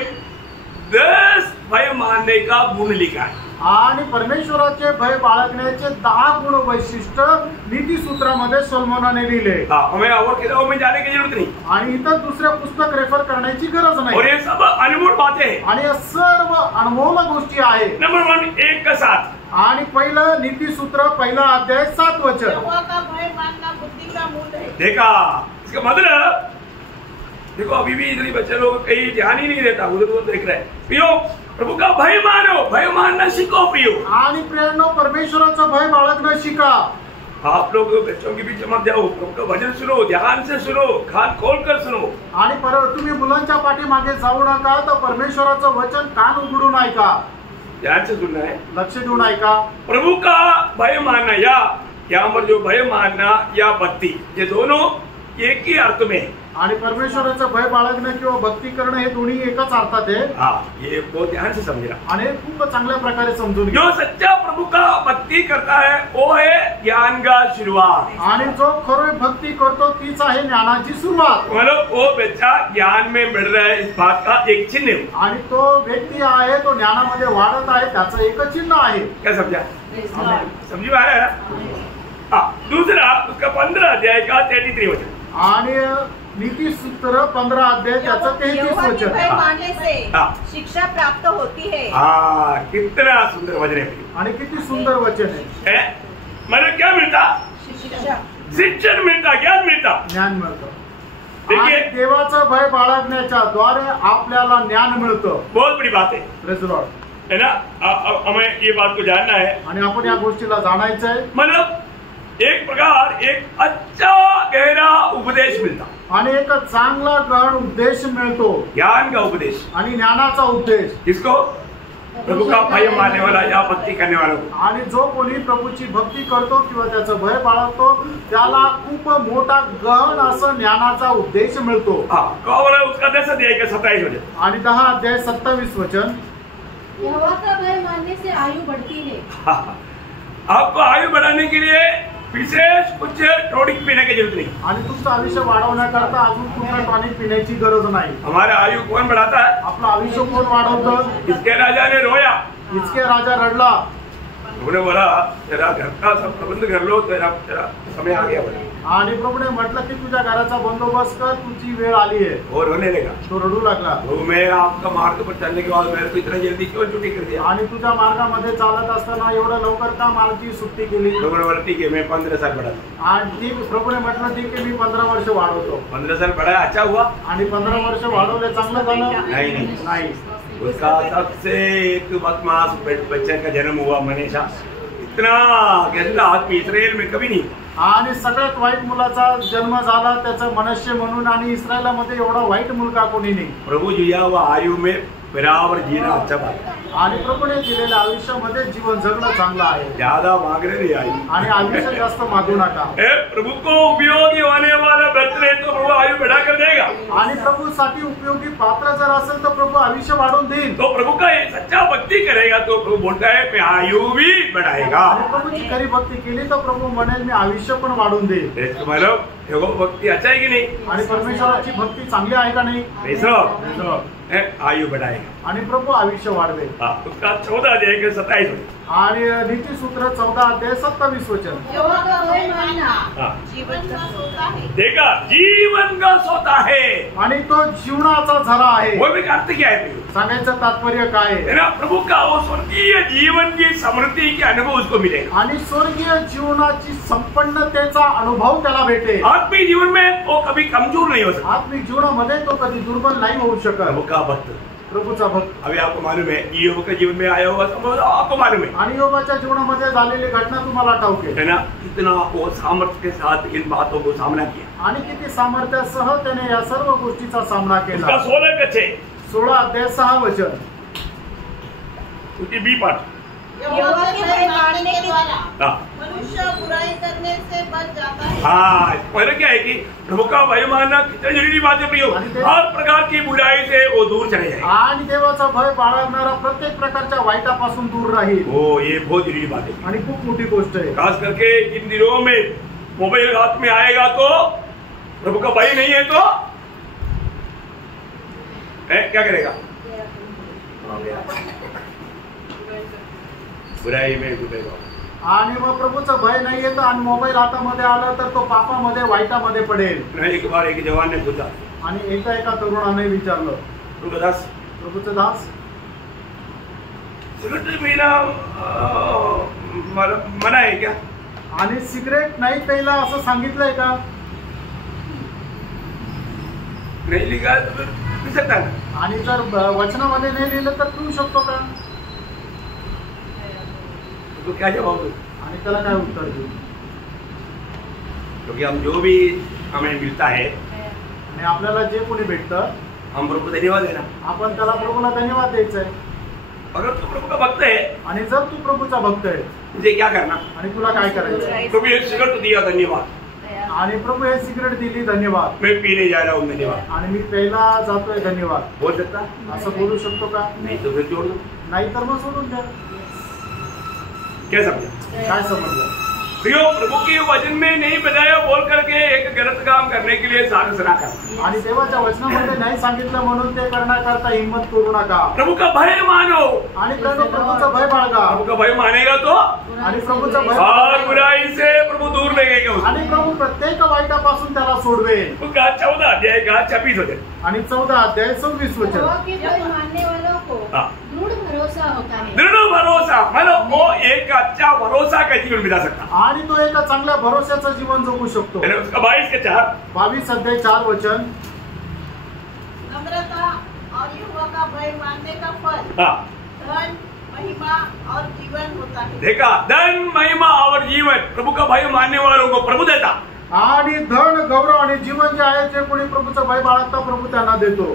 10 भय मानने का गुण लिखा है. आणि परमेश्वराचे भय बाळगण्याचे 10 गुण वैशिष्ट्य नीती सूत्रामध्ये सोलोमनने लिहिले. हमें और किताबों में जाने की जरूरत नहीं. आणि इतर दुसरे पुस्तक रेफर करण्याची गरज नाही. और ये सब अनमोल बातें हैं. आणि या सर्व अनमोल गोष्टी आहेत. नंबर 1 1 का 7. आणि पहिलं नीती सूत्र पहिला अध्याय 7 वचन. यहोवा का भय मानना बुद्धि का मूल है. देखा इसका मतलब देखो अभी भी इतने बच्चे लोग कहीं ध्यान ही नहीं देता, उधर देख रहे हैं. प्रियो प्रभु का भय मानो, भय मानना सीखो प्रियो. आणि प्रियांनो परमेश्वराचं भय बाळगणं शिका. आप लोग बच्चों के बीच मत जाओ, प्रभु का भजन सुनो, ध्यान से सुनो, कान खोल कर सुनो. आणि तुम्ही मुलांच्या पाठीमागे जाऊ नका तर परमेश्वराचं वचन कान उघडून ऐका. ध्यान से सुनना है, लक्ष देऊन ऐका. प्रभु का भय मानना या यहाँ पर जो भय मानना या भक्ति ये दोनों एक ही अर्थ में है. आणि परमेश्वराचं भय बाळगणं किंवा भक्ती करणं हे दोन्ही एकाच अर्थात आहे. ये बहुत ध्यान से समझना. आणि खूप चांगल्या प्रकारे समजून घ्या. जो सच्चा प्रभु का भक्ति करता है वो है ज्ञान का शुरुआत. आणि जो खरी भक्ती करतो तीच आहे ज्ञानाची सुरुवात. मतलब वो बच्चा ज्ञान में बढ़ रहा है इस बात का एक चिन्ह. आणि तो व्यक्ती आहे तो ज्ञानामध्ये वाढत आहे त्याचं एक चिन्ह आहे. क्या समझा? समझ में आ रहा है. दूसरा उसका 15 अध्याय का 33 वचन. आणि नीति सूत्र 15 अध्याय त्याचं 33 वचन. भय मानने से शिक्षा प्राप्त होती है. कितना सुंदर वचन है. आणि किती सुंदर वचन आहे. मतलब क्या मिळता? शिक्षण मिळता, ज्ञान मिळता, ज्ञान मिळतं. आणि देवाचं भय बाळगण्याच्या द्वारे आपल्याला ज्ञान मिळतं. बहुत बड़ी बात है. Praise the Lord. है ना. हमें ये बात को जानना है आणि आपण या गोष्टीला जाणायचं आहे. मतलब एक प्रकार एक अच्छा गहरा उपदेश मिलता. आणि एक चांगला गहन उपदेश मिळतो. ज्ञान का उपदेश आणि ज्ञानाचा उपदेश. किसको? प्रभु का भय मानने वाला या भक्ति करने वाला को. आणि जो कोणी प्रभूची भक्ती करतो किंवा त्याचं भय बाळगतो त्याला खूप मोठा गहन असं ज्ञानाचा उपदेश मिळतो. उसका 10 अध्याय का 27 वचन. आणि 10 अध्याय 27 वचन. यहोवा का भय मानने से आयु बढ़ती है. आपको आयु बढ़ाने के लिए विशेष कुछ टॉनिक पीने की जरूरत नहीं। आणि तुमचं आयुष्य वाढवण्याकरता अजून कुठलं टॉनिक पिण्याची गरज नाही। हमारा आयु कौन बढ़ाता है? आपलं आयुष्य कोण वाढवतं? इसके राजा ने रोया, इसके राजा रडला। उन्होंने बोला तेरा घर का सब प्रबंध कर लो, तेरा समय आ गया बोला। आणि प्रभूने म्हटलं की तुझ्या घराचा बंदोबस्त कर, तुझी वेळ आली आहे। और रोने लगा, तो रडू लागला। तो मैं आपका मार्ग पर चलने के बाद मेरे को इतना जल्दी क्यों छुट्टी कर दिया? आणि तुझ्या मार्गामध्ये चालत असताना एवढं लवकर का माझी सुट्टी केली? प्रभुने बोला ठीक है मैं 15 साल बढ़ा। आणि ठीक प्रभूने म्हटलं ठीक आहे मी 15 वर्ष वाढवतो। 15 साल बढ़ाया अच्छा हुआ? आणि 15 वर्ष वाढवले चांगलं झालं? नहीं। उसका सबसे एक बदमाश बच्चे का जन्म हुआ मनीषा, इतना गंदा आदमी इस्राएल में कभी नहीं। आणि सगळ्यात वाईट मुलाचा जन्म झाला त्याचं मनश्य म्हणून, आणि इस्रायलामध्ये एवढा वाईट मुलगा कोणी नाही। प्रभु जी या हुआ आयु में बराबर जीना अच्छा बात है। आणि प्रभूने दिलेल्या आयुष्यामध्ये जीवन जगणं चांगलं आहे। ज्यादा मांगने नहीं आई आणि आयुष्य जास्त मागू नका। प्रभु को उपयोगी होने वाला बर्तन तो प्रभु आयु बढ़ा कर देगा। आणि प्रभूसाठी उपयोगी पात्र जर असेल तर प्रभू आयुष्य वाढवून देईल। तो प्रभु का सच्चा भक्ति करेगा तो प्रभु बोलता है मैं आयु भी बढ़ाएगा। आणि प्रभूची खरी भक्ती केली तर प्रभू म्हणेल मी आयुष्य पण वाढवून देईल। मतलब एगो भक्ति अच्छा है कि नहीं? आणि परमेश्वराची भक्ती चांगली आहे का नाही? आयु बढ़ाएगा आणि प्रभू आयुष्य वाढवेल। उसका 14 अध्याय के 27 आणि नीतिसूत्र 14 अध्याय 27 वचन। यहोवा का भय मानना जीवन का सोता है। देखा जीवन का सोता है, आणि तो जीवनाचा झरा आहे। वो भी अर्थ क्या है? सांगायचं तात्पर्य काय आहे? ना प्रभु का वो स्वर्गीय जीवन की समृद्धि के अनुभव उसको मिलेगा। आणि स्वर्गीय जीवनाची संपन्नतेचा अनुभव त्याला भेटेल। आत्मिक जीवन में वो कभी कमजोर नहीं हो सकता। आत्मिक जीवनामध्ये तो कधी दुर्बल नाही होऊ शकत। प्रभु का भक्त, प्रभूचा भक्त। अभी आपको मालूम है योग के जीवन में आया हुआ संभव आपको मालूम है। आणि योगाच्या जीवनामध्ये झालेली घटना तुम्हाला ठाऊक है ना? कितना वो सामर्थ्य के साथ इन बातों को सामना किया आणि किती सामर्थ्यासह त्याने या सर्व गोष्टीचा सामना केला। उसका 16 का 16 अध्याय 6 वचन। उसकी बी पाठ यहोवा के भय मानने के द्वारा मनुष्य बुराई करने से बच जाता है। हाँ, पहले क्या है कि प्रभु का भय मानना कितना जरूरी बात है प्रियो। हर प्रकार की बुराई से वो दूर चले जाए आणि देवाचा भय बाळगणारा प्रत्येक प्रकारच्या वाईटापासून दूर राहील। वो ये बहुत जरूरी बात है आणि खूप मोठी गोष्ट आहे। खास करके इन दिनों में मोबाइल हाथ में आएगा तो प्रभु का भय नहीं है तो क्या करेगा? बुराई में डूबेगा। आणि मग प्रभूचं भय नाही येतं आणि मोबाईल हातामध्ये आला तर तो पापामध्ये वाईटामध्ये पडेल। एक बार एक जवान ने पूछा, आणि एका तरुणाने विचारलं, प्रभूचं दास सिगरेट पीना मना है क्या? आणि सिगरेट नाही प्यायला असं सांगितलंय का? नहीं लिखा है तो फिर पी सकता है। आणि जर वचनामध्ये नाही लिहिलं तर पिऊ शकतो का? तो क्या जवाब दो? आणि त्याला काय उत्तर देऊ? क्योंकि हम जो भी हमें मिलता है आणि आपल्याला जे कोणी भेटतं हम प्रभु को धन्यवाद देना। आपण त्याला प्रभूला धन्यवाद द्यायचा आहे। अगर तू प्रभु का भक्त है आणि जर तू प्रभूचा भक्त आहे तुझे क्या करना? आणि तुला काय करायचं? प्रभु ये सिगरेट दिया धन्यवाद, आणि प्रभू हे सिगरेट दिली धन्यवाद, मैं पीने जा रहा हूँ धन्यवाद, आणि मी प्यायला जातोय धन्यवाद, बोल सकता? असं बोलू शकतो का? नहीं तो फिर जोड़ दो। नाही तर मग सोडून द्या। क्या समझा? काय समजलं? प्रियो, प्रभु के वचन में नहीं बताया बोल करके एक गलत काम करने के लिए साहस ना कर। आणि देवाच्या वचनामध्ये नाही सांगितलं म्हणून ते करण्याकरता हिंमत करू नका। प्रभु का भय मानो आणि प्रभूचा भय बाळगा। प्रभु का भय मानेगा तो आणि प्रभूचा भय हर बुराई से प्रभु दूर लगेगा उसको। आणि प्रभू प्रत्येक वाईटापासून त्याला सोडवेल। उसका 14 अध्याय का 26 वचन आणि 14 अध्याय 26 वचन। यहोवा के भय मानने वालों को दृढ़ भरोसा होता है। दृढ़ भरोसा मतलब वो एक अच्छा भरोसा का जीवन बिता सकता आणि तो एका चांगल्या भरोश्याचं जीवन जगू शकतो। उसका 22 के 4 22 अध्याय 4 वचन। नम्रता और यहोवा का भय मानने का फल धन महिमा और जीवन होता है। देखा, धन महिमा और जीवन प्रभु का भय मानने वालों को प्रभु देता। आणि धन गौरव आणि जीवन जे आहे जे कोणी प्रभूचा भय बाळगता प्रभू त्यांना देतो।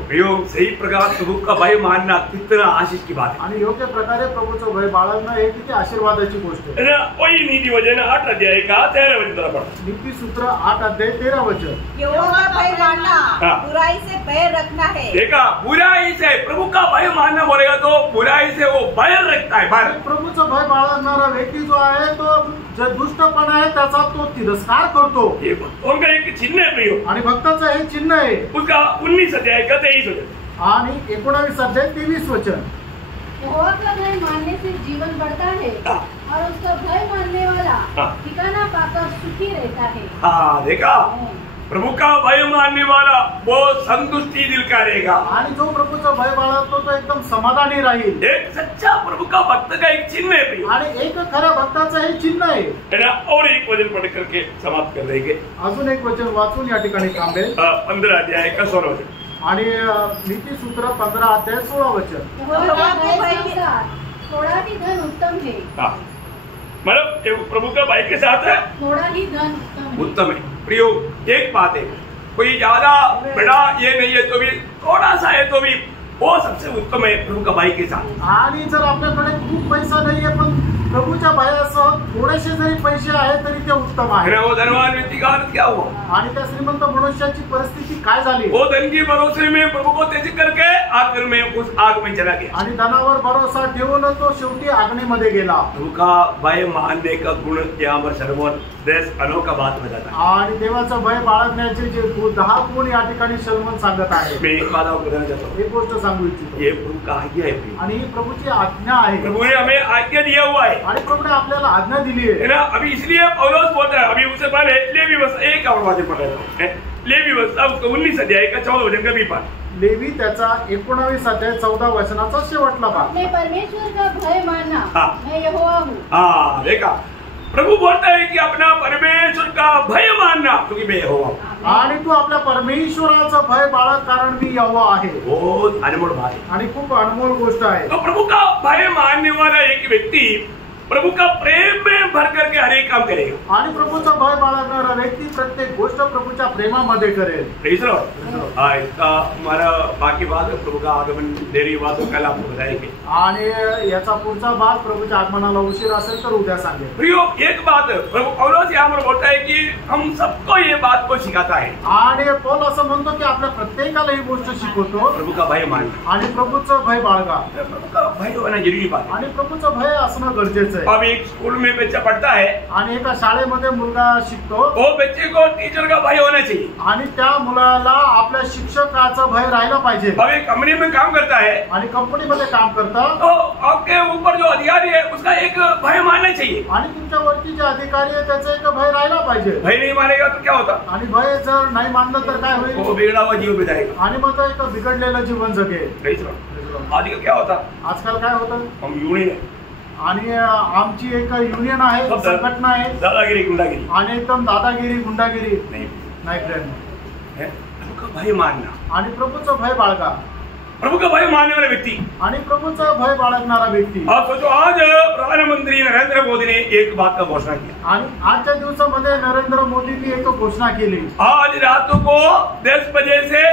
सही प्रकार प्रभु का भय मानना कितना आशीष की बात है। आणि योग्य प्रकारे प्रभूचं भय बाळगणं हे किती आशीर्वादाची गोष्ट आहे। वही नीति वचन 8 अध्याय का 13 वचन जरा पढ़ो। नीतिसूत्र 8 अध्याय 13 वचन। यहोवा का भय मानना बुराई से भय रखना है। देखा, बुराई से प्रभु का भय मानना बोलेगा तो बुराई से वो भय रखता है। भय प्रभूचं भय बाळगणारा व्यक्ती जो आहे तो जे दुष्टपणा आहे त्याचा तो तिरस्कार करतो। ये उनका एक चिन्ह है प्रियो, आणि भक्ताचं हे चिन्ह आहे। उसका 19 अध्याय का 23 वचन आणि 19 अध्याय 23 वचन। यहोवा का भय मानने से जीवन बढ़ता है और उसका भय मानने वाला ठिकाना पाकर सुखी रहता है। हाँ, देखा, प्रभु का भय मानने वाला वो संतुष्टि दिल का रहेगा। आणि जो प्रभूचं भय बाळगतो तो एकदम समाधानी राहील। एक सच्चा प्रभु का भक्त का एक चिन्ह है प्रियो, आणि एक खऱ्या भक्ताचं हे चिन्ह आहे। है ना। और एक वचन पढ़ करके समाप्त कर देंगे। अजून एक वचन वाचून या ठिकाणी थांबेल। 15 अध्याय का 16 वचन आणि नीतिसूत्र 15 अध्याय 16 वचन। यहोवा के भय के साथ थोड़ा भी धन उत्तम है। हाँ, मतलब प्रभु का भय के साथ है थोड़ा ही धन उत्तम है। प्रियो, एक बात है, कोई ज्यादा बड़ा ये नहीं है तो भी थोड़ा सा है तो भी वो सबसे उत्तम है प्रभु का भय के साथ। आणि जर आपल्याकडे खूप पैसा नाहीये पण प्रभूच्या भयासह थोडेसे जरी पैसे आहेत तरी ते उत्तम आहे। वो धनवान व्यक्ति का हालत क्या हुआ? आणि त्या श्रीमंत मनुष्याची परिस्थिती काय झाली? वो धन की भरोसे में प्रभु को त्याग करके आखिर में उस आग में चला गया। आणि धनावर भरोसा ठेवून तो शेवटी आग्नेमध्ये गेला। प्रभु का भय मानने का गुण यहाँ पर सर्वोन 10 अनोखा बात बताता है। आणि देवाचं भय बाळगण्याचे जे 10 गुण या ठिकाणी शलमन सांगत आहे। मैं एक बात आपको बताना चाहता हूँ, एक गोष्ट सांगू इच्छितो, ये प्रभु का आज्ञा है आणि ही प्रभूची आज्ञा आहे। प्रभु ने हमें आज्ञा दिया हुआ है, आणि प्रभूने आपल्याला आज्ञा दिली है ना। अभी इसलिए पौलुस बोलता है, अभी उससे पहले लेवी वस्ता एक और वाक्य पढ़ रहा हूँ, लेवी वस्ता उसका 19 अध्याय का 14 वचन का भी पाठ। लेवी त्याचा 19 अध्याय 14 वचनाचा शेवटला भाग। अपने परमेश्वर का भय मानना, मैं यहोवा हूँ। हाँ, देखा, प्रभु बोलता है कि अपना परमेश्वर का भय मानना क्योंकि मैं यहोवा हूँ। आणि तू आपल्या परमेश्वराचं भय बाळग कारण मी यहोवा आहे। बहुत अनमोल बात है आणि खूप अनमोल गोष्ट आहे। तो प्रभु का भय मानने वाला एक व्यक्ति प्रभु का प्रेम में भर करके हर एक काम करेगा। आणि प्रभूचं भय बाळगणारा व्यक्ती प्रत्येक गोष्ट प्रभूच्या प्रेमामध्ये करेल। Praise the Lord. हाँ, इसका हमारा बाकी बात प्रभु का आगमन देरी हुआ तो कल आपको बताएंगे। आणि याचा पुढचा भाग प्रभूच्या आगमनाला उशीर असेल तर उद्या सांगेल। प्रियो, एक बात प्रभु पौलुस यहाँ पर बोलता है कि हम सबको ये बात को सिखाता है। आणि पौल असं म्हणतो की आपल्या प्रत्येकाला ही गोष्ट शिकवतो, प्रभु का भय मानना आणि प्रभूचं भय बाळगा। प्रभु का भय होना जरूरी बात है। आणि प्रभूचं भय असणं गरजेचं आहे। अब एक स्कूल में बच्चा पढ़ता है, आणि एका शाळेमध्ये मुलगा शिकतो, वो बच्चे को टीचर का भय होना चाहिए। आणि त्या मुलाला आपल्या शिक्षकाचं भय राहिला पाहिजे। अब एक कंपनी में काम करता है आणि कंपनीमध्ये काम करता तो आपके ऊपर जो अधिकारी है उसका एक भय मानना चाहिए। आणि तुमच्यावरती जे अधिकारी आहे त्याचं एक भय राहिला पाहिजे। भय नहीं मानेगा तो क्या होता? आणि भय जर नाही मानलं तर काय होईल? वो बिगड़ा हुआ जीव बिताएगा। आणि मग तो एक बिघडलेलं जीवन जगेल। Praise the Lord. आजकल क्या होता, आजकाल काय होतं, हम यूनियन है, आणि आमची एक युनियन आहे, संघटना आहे, दादागिरी गुंडागिरी आणि एकदम दादागिरी गुंडागिरी नहीं फ्रेंड है। प्रभु का भय मानना, आणि प्रभूचं भय बाळगा। प्रभु का भय मानने वाला व्यक्ति, आणि प्रभूचं भय बाळगणारा व्यक्ती। आप सोचो, आज प्रधानमंत्री नरेंद्र मोदी ने एक बात का घोषणा किया। आणि आजच्या दिवसामध्ये नरेंद्र मोदींनी एक घोषणा केली, आज रात को 10 बजे से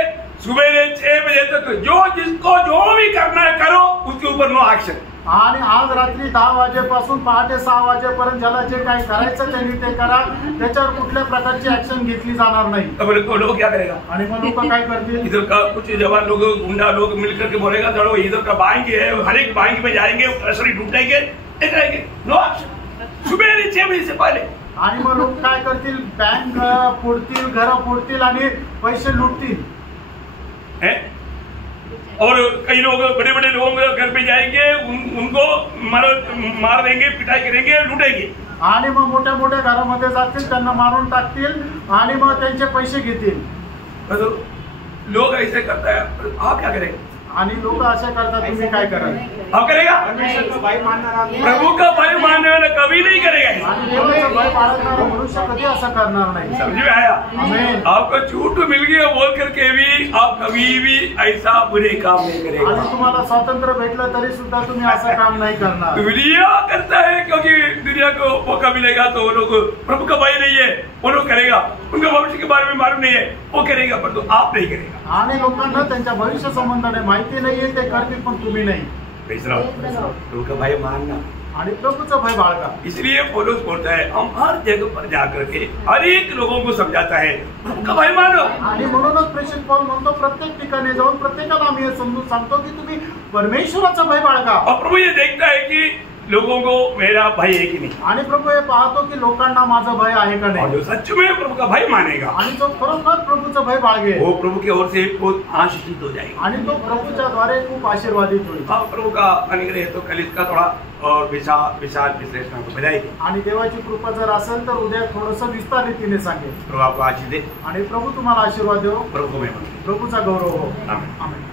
सुबह 6 बजे तक जो जिसको जो भी करना है करो, उसके ऊपर नो एक्शन। आणि आज रात्री 10 वाजेपासून पहाटे 6 वाजेपर्यंत ज्याला जे काही करायचं त्यांनी ते करा, त्याच्यावर कुठल्या प्रकारची ऍक्शन घेतली जाणार नाही। अब लोग क्या करेगा? आणि मग लोक काय करतील? इधर का कुछ जवान लोग, गुंडा लोग मिलकर के बोलेगा चलो इधर का बैंक है, हर एक बैंक में जाएंगे, ट्रेजरी ढूंढेंगे, करेंगे, नो एक्शन सुबह 6 बजे से पहले। आणि मग लोक काय करतील? बँक फोडतील, घर फोडतील आणि पैसे लुटतील। और कई लोग बड़े बड़े लोग घर पे जाएंगे, उनको मार देंगे, पिटाई करेंगे, लूटेंगे। आणि मग मोठ्या मोठ्या घरामध्ये जातील, त्यांना मारून टाकतील आणि मग त्यांचे पैसे घेतील। लोग ऐसे करता है, आप क्या करेंगे? आणि लोक असे करतात, तुम्ही काय कराल? आप करेगा? प्रभु का भय मानने वाला कभी नहीं करेगा। आणि देवाचं भय बाळगणारा मनुष्य कधी असं करणार नाही। समझ में आया? आमीन। आपको झूठ मिल गया बोल करके भी आप कभी भी ऐसा बुरे काम नहीं करेगा। आणि तुम्हाला स्वातंत्र्य भेटलं तरी सुद्धा तुम्ही असं काम नाही करणार। दुनिया करता है क्योंकि दुनिया को मौका मिलेगा तो वो लोग, प्रभु का भय नहीं है वो लोग करेगा, उनका भविष्य के बारे में मालूम नहीं है वो करेगा, पर तो आप नहीं करेगा। आणि लोकांना त्यांच्या भविष्य संबंधाने माहिती नाहीये, ते करतील पण तुम्ही नाही। प्रभु का भय मानना आणि प्रभूचं भय बाळगा। इसलिए पौलुस बोलता है हम हर जगह पर जाकर के हर एक लोगों को समझाता है प्रभु का भय मानो। आणि म्हणूनच प्रेषित पौल म्हणतो प्रत्येक ठिकाणी जाऊन प्रत्येकाला आम्ही हे समजून सांगतो की तुम्ही परमेश्वराचा भय बाळगा। और प्रभु ये देखता है कि लोगों को मेरा भय है कि नहीं, आणि प्रभू हे पाहतो की लोकांना माझं भय आहे का और नाही, जो सच में प्रभु का भय मानेगा आणि जो खरोखर प्रभूचं भय बाळगेल वो प्रभु की ओर से बहुत आशीषित हो जाएगा। आणि तो प्रभूच्या द्वारे खूप आशीर्वादित होईल। हाँ, प्रभु का अनुग्रह तो कल इसका थोड़ा और विशाल विश्लेषण आपको बताएगी। आणि देवाची कृपा जर असेल तर उद्या थोडंसं विस्तार रीतीने सांगेल। प्रभु आपको आशीष दे, आणि प्रभू तुम्हाला आशीर्वाद देव, प्रभु को महिमा दे। प्रभूचा गौरव हो। आमेन। आमेन।